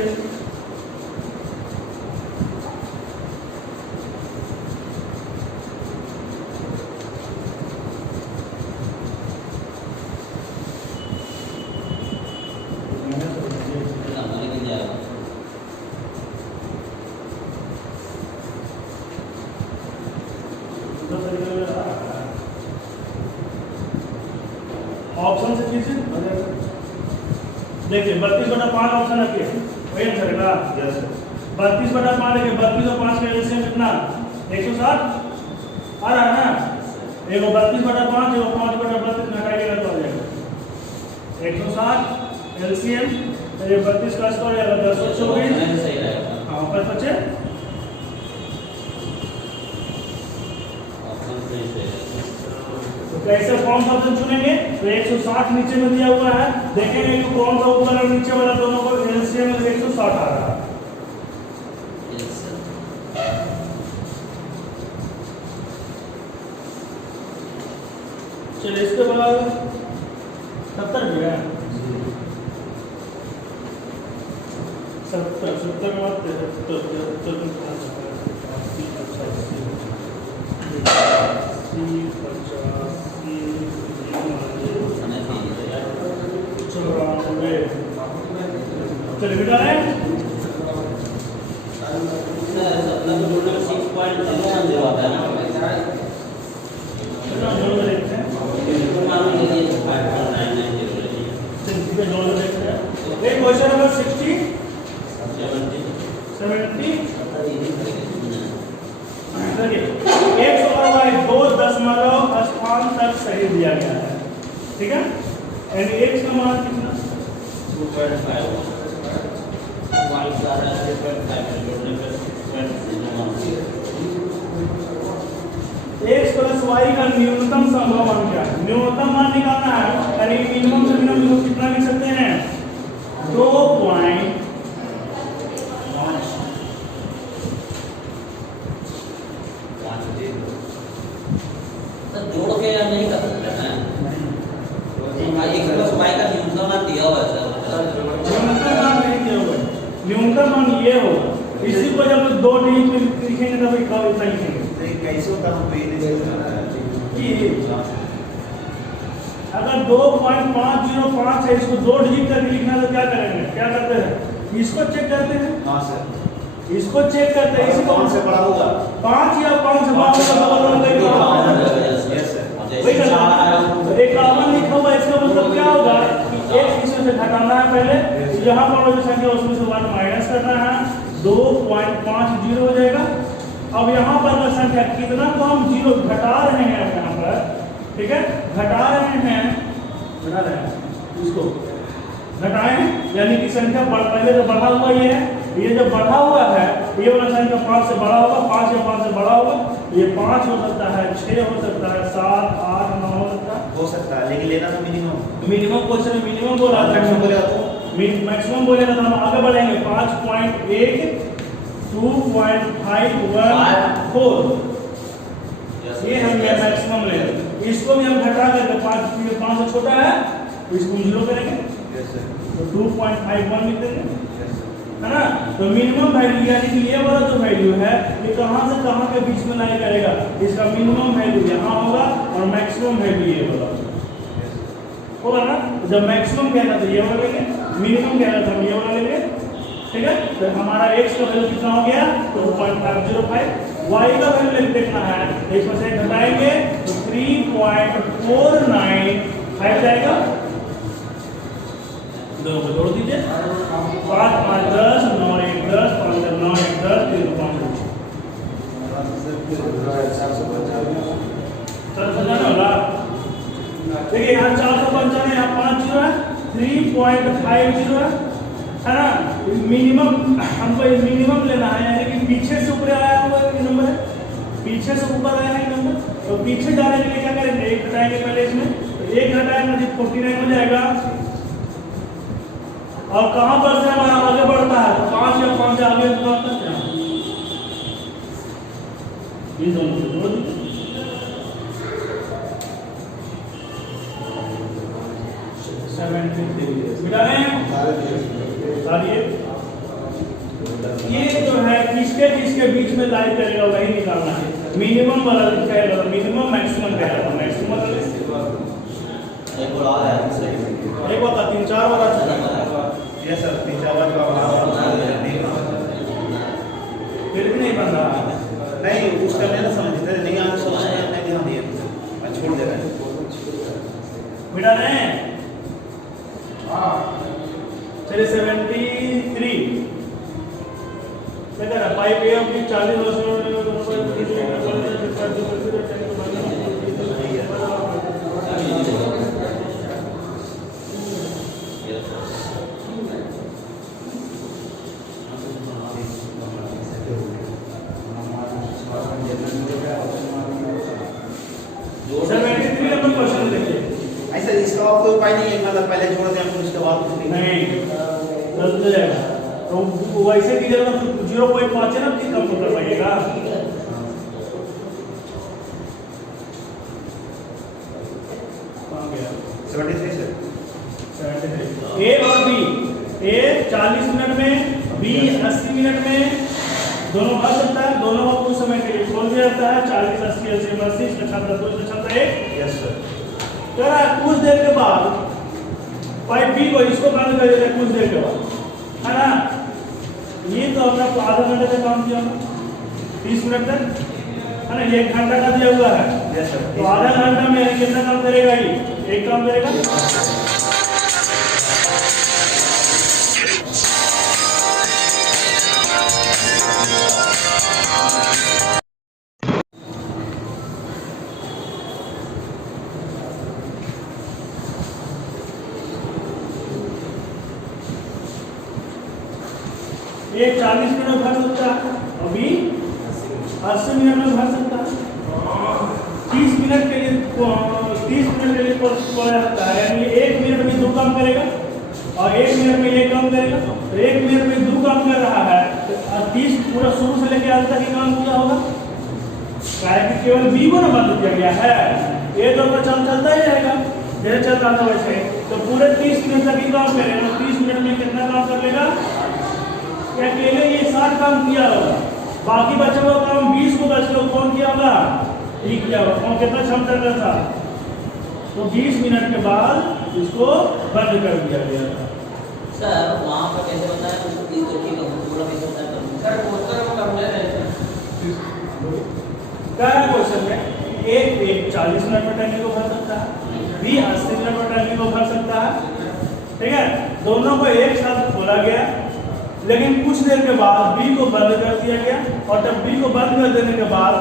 ऑप्शन से कीजिए देखिए 32/5 ऑप्शन रखिए, वही आंसर है ना? यस 32/5 लेके 32 और 5 का एलसीएम कितना 160 आ रहा है ना, एगो 32/5 एगो 5/32 घटाइएगा तो आ जाएगा 160 एलसीएम, ये 32 का स्क्वायर या 1024 सही रहेगा। हां पर बचे कैसे कौन सा ऑप्शन चुनेंगे? तो 160 नीचे में दिया हुआ है, देखेंगे कि कौन सा ऊपर और नीचे वाला दोनों को एलसीएम में 160 आ रहा है। चलिए इसके बाद 70 भी है 70 के बाद 94 चलिए बेटा है क्वेश्चन नंबर 60 70 x और y दो दशमलव स्थान तक सही दिया गया है, ठीक है, यानी x का मान कितना 2.5 y सारा 3.5 जोड़ने पर 6.5 x प्लस y का न्यूनतम संभव मान क्या है? न्यूनतम मान निकालना है, यानी मिनिमम से मिनिमम कितना लिख सकते हैं 2.5 जोड़ के हम नहीं कर सकते ना, x प्लस y का न्यूनतम मान दिया हुआ है न्यूनतम मान नहीं दिया हुआ है, न्यूनतम मान ये होगा, इसी को जब दो डिजिट में लिखेंगे तब इतना लिखेंगे तो ये कैसे होता है हमको ये नहीं समझ आ रहा है। अगर 2.505 है, इसको दो डिजिट करके लिखना तो क्या करेंगे? क्या करते हैं? इसको चेक करते हैं, हाँ सर, इसको चेक करते हैं, इसको कौन से बड़ा होगा 5 या 5 से बड़ा होगा यस सर, वही करना है। तो 51 लिखा हुआ, इसका मतलब क्या होगा कि एक इसमें से घटाना है, पहले यहाँ पर जो संख्या उसमें से 1 माइनस करना है, 2.50 हो जाएगा। अब यहाँ पर वो संख्या कितना को हम 0 घटा रहे हैं यहाँ पर, ठीक है, घटा रहे हैं इसको घटाएं, यानी कि संख्या पहले जो बढ़ा हुआ ये है, ये जो बढ़ा हुआ है ये वाला संख्या 5 से बड़ा होगा, 5 या 5 से बड़ा होगा, ये 5 हो सकता है, 6 हो सकता है, 7 8 9 हो सकता है, लेकिन लेना तो मिनिमम मिनिमम क्वेश्चन मिनिमम बोला था, बोले तो मैक्सिमम बोलेगा तो हम आगे बढ़ेंगे 5.8 2.514 ये हम ये मैक्सिमम ले रहे हैं। इसको भी हम घटा करके 5 से छोटा है तो इसको 0 करेंगे तो 2.51 लिख देंगे, है ना। तो मिनिमम वैल्यू यानी कि ये वाला जो वैल्यू है ये कहाँ से कहाँ के बीच में लाई करेगा, इसका मिनिमम वैल्यू यहाँ होगा और मैक्सिमम वैल्यू ये वाला होगा ना। तो जब मैक्सिमम कहना तो ये वाला लेंगे, मिनिमम कहना तो हम ये वाला लेंगे, ठीक है। तो हमारा x का वैल्यू कितना हो गया 2.505, y का वैल्यू देखना है तो इसमें से घटाएंगे तो 3.495 जाएगा, दोनों को जोड़ दीजिए 5 5 10 9 1 10 5 9 1 10 3 5 होगा। देखिए यहाँ 495 यहाँ 5 जीरो है 3.50 है ना। मिनिमम हमको मिनिमम लेना है यानी कि पीछे से ऊपर आया हुआ नंबर है, पीछे से ऊपर आया है नंबर, तो पीछे जाने के लिए क्या करेंगे 1 घटाएंगे पहले इसमें, तो 1 घटाएंगे तो 49 हो जाएगा। और कहां पर से हमारा आगे बढ़ता है 5 या 5 से आगे बढ़ता है ये दोनों से जोड़ दीजिए 73 मिटा रहे हैं। ये जो है किसके किसके बीच में लाई करेगा वही निकालना है। मिनिमम वाला कहेगा मिनिमम मैक्सिमम कहेगा मैक्सिमम एक बात 3-4 वाला ये सर 3-4 बार का फिर भी नहीं बन रहा नहीं उसका मैं ना समझते नहीं आने सोच नहीं ध्यान दिया मैं छोड़ दे रहा हूं मिटा रहे हैं। चलिए 73 क्या करा पाइप ए की 40 नंबर क्वेश्चन देखिए। ऐसा इसका और कोई उपाय नहीं है मतलब पहले जोड़ दें फिर उसके बाद नहीं गलत हो जाएगा तो वैसे कीजिएगा तो 0.5 है ना फिर कम कर पाइएगा। ए और बी, ए 40 मिनट में, बी 80 मिनट में, दोनों भर सकता है, दोनों को कुछ समय के लिए खोल दिया जाता है 40 80 80 80 इसका छात्र 2 इसका छात्र 1 यस सर करा कुछ देर के बाद पाइप बी को इसको बंद कर देते हैं कुछ देर के बाद, है ना। ये तो अपना आधा घंटे का काम किया 30 मिनट तक, है ना। ये 1 घंटा का दिया हुआ है यस सर तो आधा घंटा में कितना काम करेगा ये एक काम करेगा। ये 40 मिनट में भर सकता है, अभी 80 मिनट में भर सकता है, 30 मिनट के लिए पड़ा जाता है यानी 1 मिनट में 2 काम करेगा और 1 मिनट में 1 काम करेगा तो 1 मिनट में 2 काम कर रहा है और 30 पूरा शुरू से लेकर अंत तक ही काम किया होगा। कि केवल बी को ना बंद किया गया है, ये तो अपना चलता ही रहेगा जैसे चल रहा था वैसे, तो पूरे 30 मिनट तक ही काम करेगा। 30 मिनट में कितना काम कर लेगा, अकेले ये 60 काम किया होगा, बाकी बचा हुआ काम 20 को बच के कौन किया होगा ठीक किया होगा। कौन कितना क्षमता का था तो 20 मिनट के बाद इसको बंद कर दिया गया था। सर वहाँ पर कैसे बताया पूरा कैसे बताया सर पोस्टर में समझा रहे थे क्या है क्वेश्चन में एक 40 मिनट में टर्निंग को भर सकता है, बी 80 मिनट में टर्निंग को भर सकता है, ठीक है। दोनों को एक साथ बोला गया लेकिन कुछ देर के बाद बी को बंद कर दिया गया और जब बी को बंद कर देने के बाद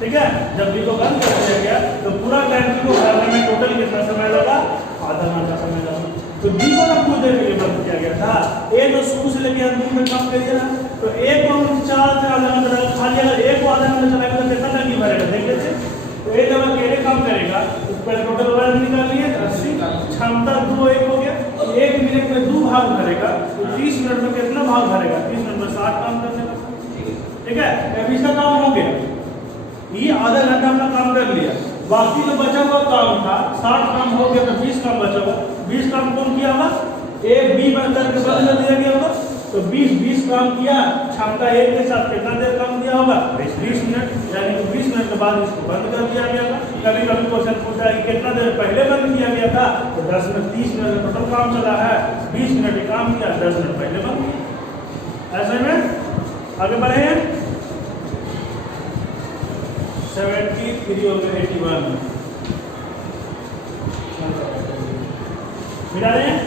ठीक है जब बी को बंद कर दिया गया तो पूरा टैंकी को भरने में टोटल कितना समय लगा आधा घंटा समय लगा। तो बी को ना कुछ देर के लिए बंद किया गया था, ए तो शुरू से लेकर अंतिम तक काम कर दिया तो एक को 4 से आधा घंटा खाली अगर एक को आधा घंटा चलाएगा तो कितना टैंकी भरेगा देख लीजिए। तो एक जब अकेले काम करेगा उस पर टोटल वायर निकाल लिए 80 क्षमता 2 1 हो गया, 1 मिनट में 2 भाग भरेगा तो 30 मिनट में कितना भाग भरेगा? 30 मिनट में 60 काम कर देगा। ठीक है, अभी इसका काम हो गया, ये आधा घंटा अपना काम कर लिया, बाकी जो बचा हुआ काम था 60 काम हो गया तो 20 काम बचा हुआ। 20 काम कौन किया होगा? ए बी बनकर के बंद कर दिया गया होगा, तो 20 काम किया, क्षमता 1 के साथ कितना देर काम दिया होगा? 20 मिनट, यानी कि 20 मिनट के बाद इसको बंद कर दिया गया था। कभी कभी क्वेश्चन पूछा है कितना देर पहले बंद किया गया था, तो 10 मिनट 30 मिनट का टोटल काम चला है, 20 मिनट काम किया, 10 मिनट पहले बंद किया। ऐसे में आगे बढ़े हैं, 73 हो गए 81 मिला रहे हैं।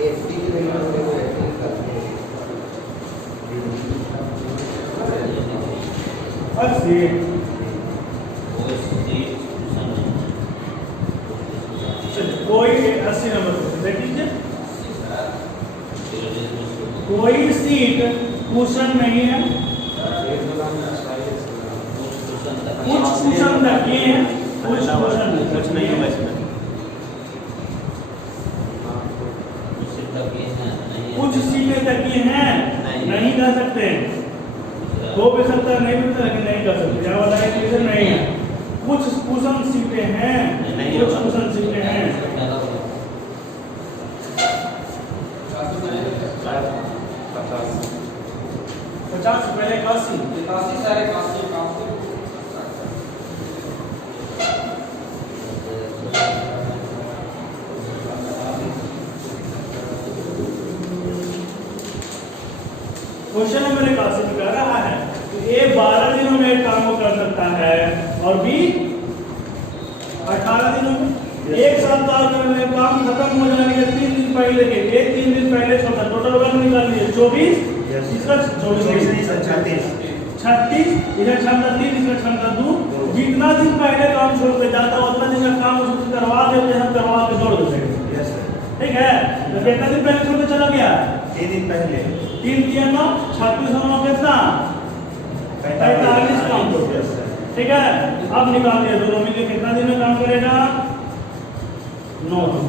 एफडी की वैल्यू को एफडी करते हैं। अस्सी चलिए कोई 80 नंबर देख लीजिए, कोई सीट कुशन नहीं है, कुछ कुशन तकिए हैं, कुछ कुशन नहीं है, कुछ सीटें तकिए हैं, नहीं कर सकते, हो भी सकता है नहीं भी सकता, लेकिन नहीं कर सकते, क्या वाला है चीजें नहीं है। कुछ कुशन सीटें हैं, कुछ कुशन सीटें हैं। 50 से पहले 81 सारे 81 क्वेश्चन में मेरे क्लास में कह रहा है कि ए 12 दिनों में एक काम को कर सकता है और बी 18 दिनों में। एक साथ काम खत्म हो जाने के 3 दिन पहले के, एक 3 दिन पहले छोटा टोटल वर्क निकाल लिए 24, इसका 36, इधर क्षमता 3, इसका क्षमता 2। जितना दिन पहले काम छोड़ के जाता उतना दिन का काम उसको करवा देते हैं, करवा के जोड़ देते हैं। ठीक है, तो कितना दिन पहले छोड़ के चला गया? 3 दिन पहले। 3 दिया 9, 36 9 कितना? 45 काम हो गया। ठीक है, अब निकाल दिया, दोनों मिलकर कितना दिन में काम करेगा? 9 दिन।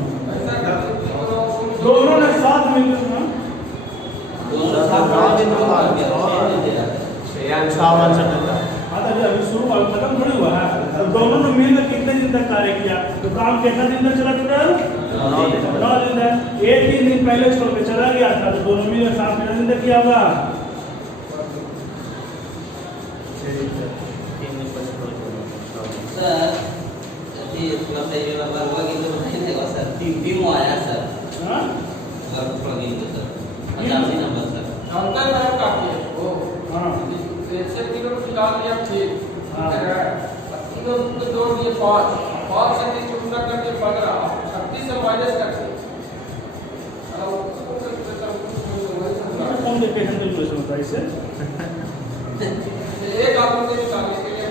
दोनों ने साथ मिलकर अभी शुरू खत्म थोड़ी हुआ है, तो दोनों ने मिलकर कितने दिन तक कार्य किया? तो काम कितना दिन तक चला टोटल? 9 दिन तक। एक 3 दिन पहले छोड़ के चला गया था, तो दोनों मिलकर साथ कितने दिन तक किया होगा? एक आदमी को निकालने के लिए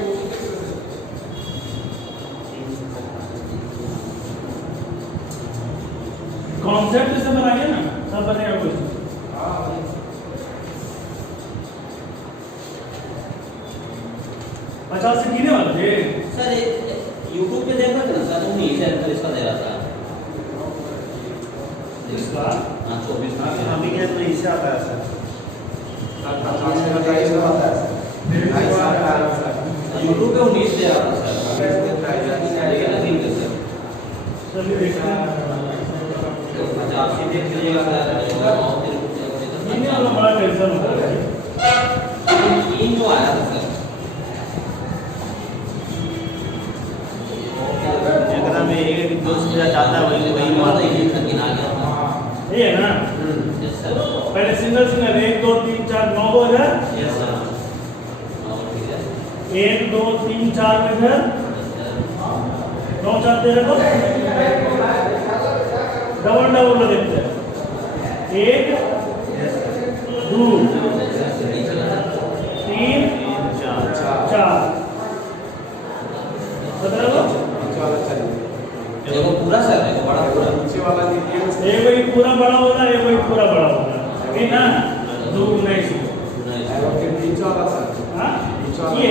कॉन्सेप्ट से बनाइए ना, सब बनेगा कुछ। पचास से गिने वाले थे सर, YouTube पे देखा था ना सर, वो नहीं है तो इसका दे रहा था इसका। हाँ 24 हम भी कहते हैं इससे आता है सर। YouTube पे 19 दे रहा था सर। चलिए देखते हैं, 50 से देख लीजिएगा सर। गिने वाला बड़ा टेंशन होता है। 3 जो आया था सर, एकदम एक दोस्त मेरा चाहता है वही वही माता माता ही तक गिना गया था। ये है ना, यस सर, पहले सिंगल 1 2 3 4 9 हो गया, यस सर। और ठीक है 1 2 3 4 में इधर 9 4 13 को डबल डबल देखते हैं, 1 2 3 4 17 देखो पूरा सर, देखो बड़ा पूरा। एक वही पूरा बड़ा होगा, एक वही पूरा बड़ा होगा, ठीक ना? 2 नहीं सी हाँ ये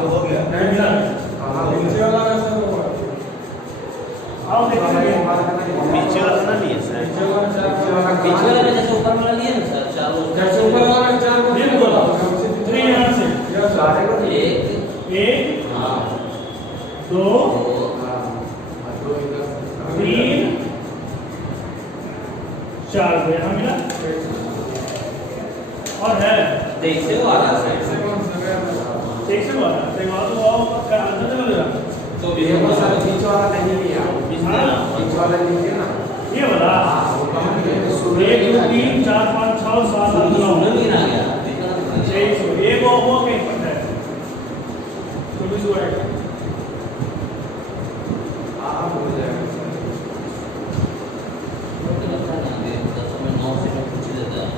तो हो गया। आओ देखेंगे पीछे वाला ना नहीं है सर पीछे वाला जैसे ऊपर वाला नहीं है ना सर, चारों जैसे ऊपर वाला चार को ये बोला 3 यहाँ से एक 1 हाँ 2 3 4 को यहाँ मिला और है देख से वो आ रहा है ठीक से बोला तो वहाँ तो आओ क्या अंदर चला जा तो ये वो सारे बीच वाला नहीं लिया हाँ बीच वाला लीजिए ना ये वाला वो कहाँ है 1 2 3 4 5 6 7 8 9 सुनने में आ गया 6 एक वो कहीं पर है तो भी हुआ है हाँ हो जाएगा मुझे लगता है ना ये 10 में 9 से कुछ ही देता है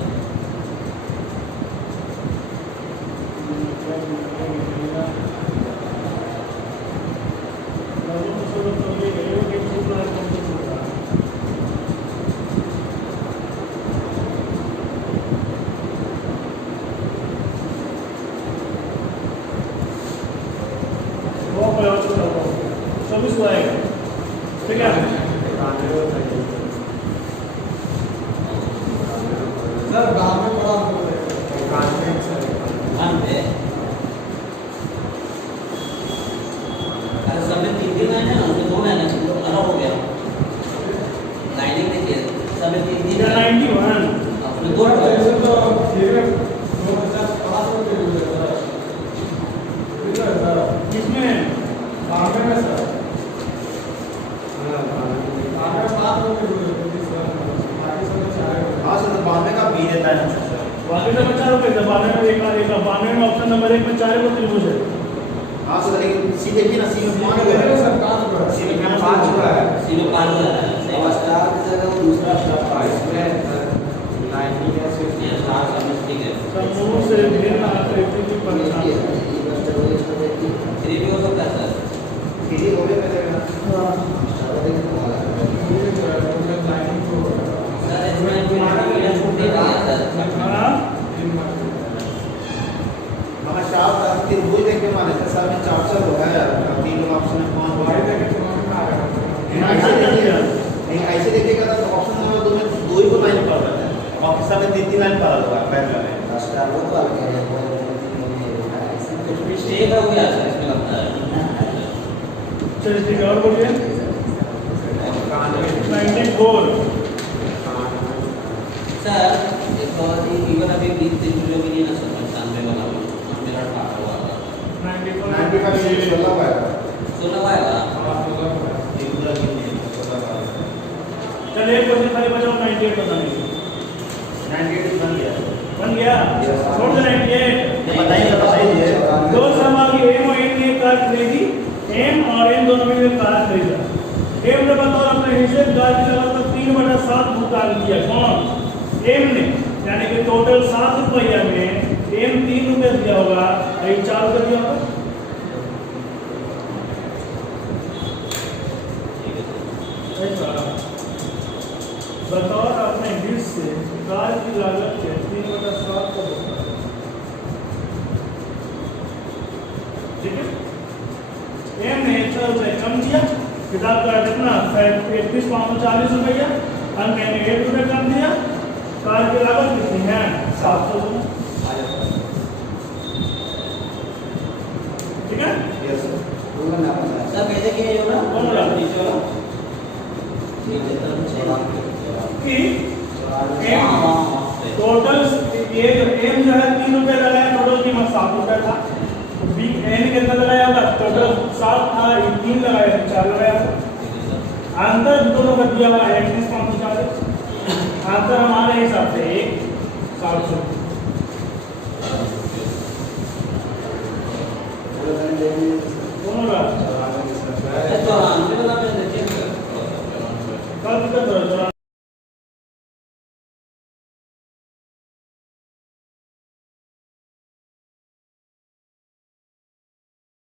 ठीक है सर गाँव में बड़ा गाँव में ध्यान दे अरे सब में 3 लाइन है ना उसमें 2 लाइन है अलग हो गया लाइनिंग देखिए सब में 3 ये 91 अपने 2 ऐसे तो ठीक है 2050 रुपये हो जाता है ठीक है सर किसमें गाँव में सर गाँव में 7 रुपये हो जाते हैं बाकी सब चार हाँ सर 92 का बी देता है सर बाकी तो 4 रुपए था 92 में एक 92 में ऑप्शन नंबर 1 में 4 को त्रिभुज है हाँ सर लेकिन सी देखिए ना सी में 5 हुआ है सर 5 हुआ है सी में 5 हुआ है सी में 5 हो रहा है सही बात स्टार की जगह वो दूसरा स्टार है इसमें लाइनिंग है है सिर्फ ये स्टार सब ठीक है समूह से भिन्न आकृति की पहचान 3 भी हो सकता है सर सीधी हो गया मेरे ना लाइनिंग को सर इसमें मीडियम छुट्टी नहीं है सर हाँ हमारा शार्प का त्रिभुज देख के माने सर में 4 हुआ है 3 ऑप्शन में 5 हुआ वाई है देखे तो आ रहा है ऐसे देखिएगा नहीं ऐसे देखिएगा तो ऑप्शन नंबर 2 में 2 ही को लाइन पड़ रहा है और किस में 3 लाइन पड़ा हुआ है पहले में स्टार वो तो अलग है कुछ मिस्टेक हो गया सर इसमें लगता है चलिए ठीक है और बोलिए 94 सर एक और चीज इवन अभी 20 दिन जो भी नहीं ना सर 95 वाला मेरा ठाक हुआ था 95 से 16 हुआ है 16 आएगा ये पूरा नहीं है 16 का चलिए एक क्वेश्चन खाली बचाओ 98 बताने 98 बन गया बन गया छोड़ दो 98 ये बताइए दो सहभागी एम और एन ने कार खरीदी एम और एन दोनों में कार खरीदा एम ने बताओ अपने हिस्से कार की लागत का 3/7 भुगतान किया कौन एम ने यानी कि टोटल 7 रुपया में एम 3 रुपये दिया होगा ये 4 रुपये दिया होगा ऐसा बतौर अपने हिस्से कार की लागत के 3/7 का भुगतान ठीक है एम ने 6 रुपये कम दिया किताब का कितना 31,540 रुपया हम मैंने 1 रुपये कम दिया कार की लागत कितनी है 700 रुपये ठीक है यस सर सर कैसे किए जो ना कौन बोला नीचे वाला ठीक है सर कि हाँ, हाँ, टोटल ये एम जो है 3 रुपये लगाया टोटल कीमत 7 रुपये था बी एन कितना लगाया होगा टोटल 7 था 3 लगाया 4 लगाया ठीक है सर अंतर दोनों का दिया हुआ है 31,540 अंतर हमारे हिसाब से 1 700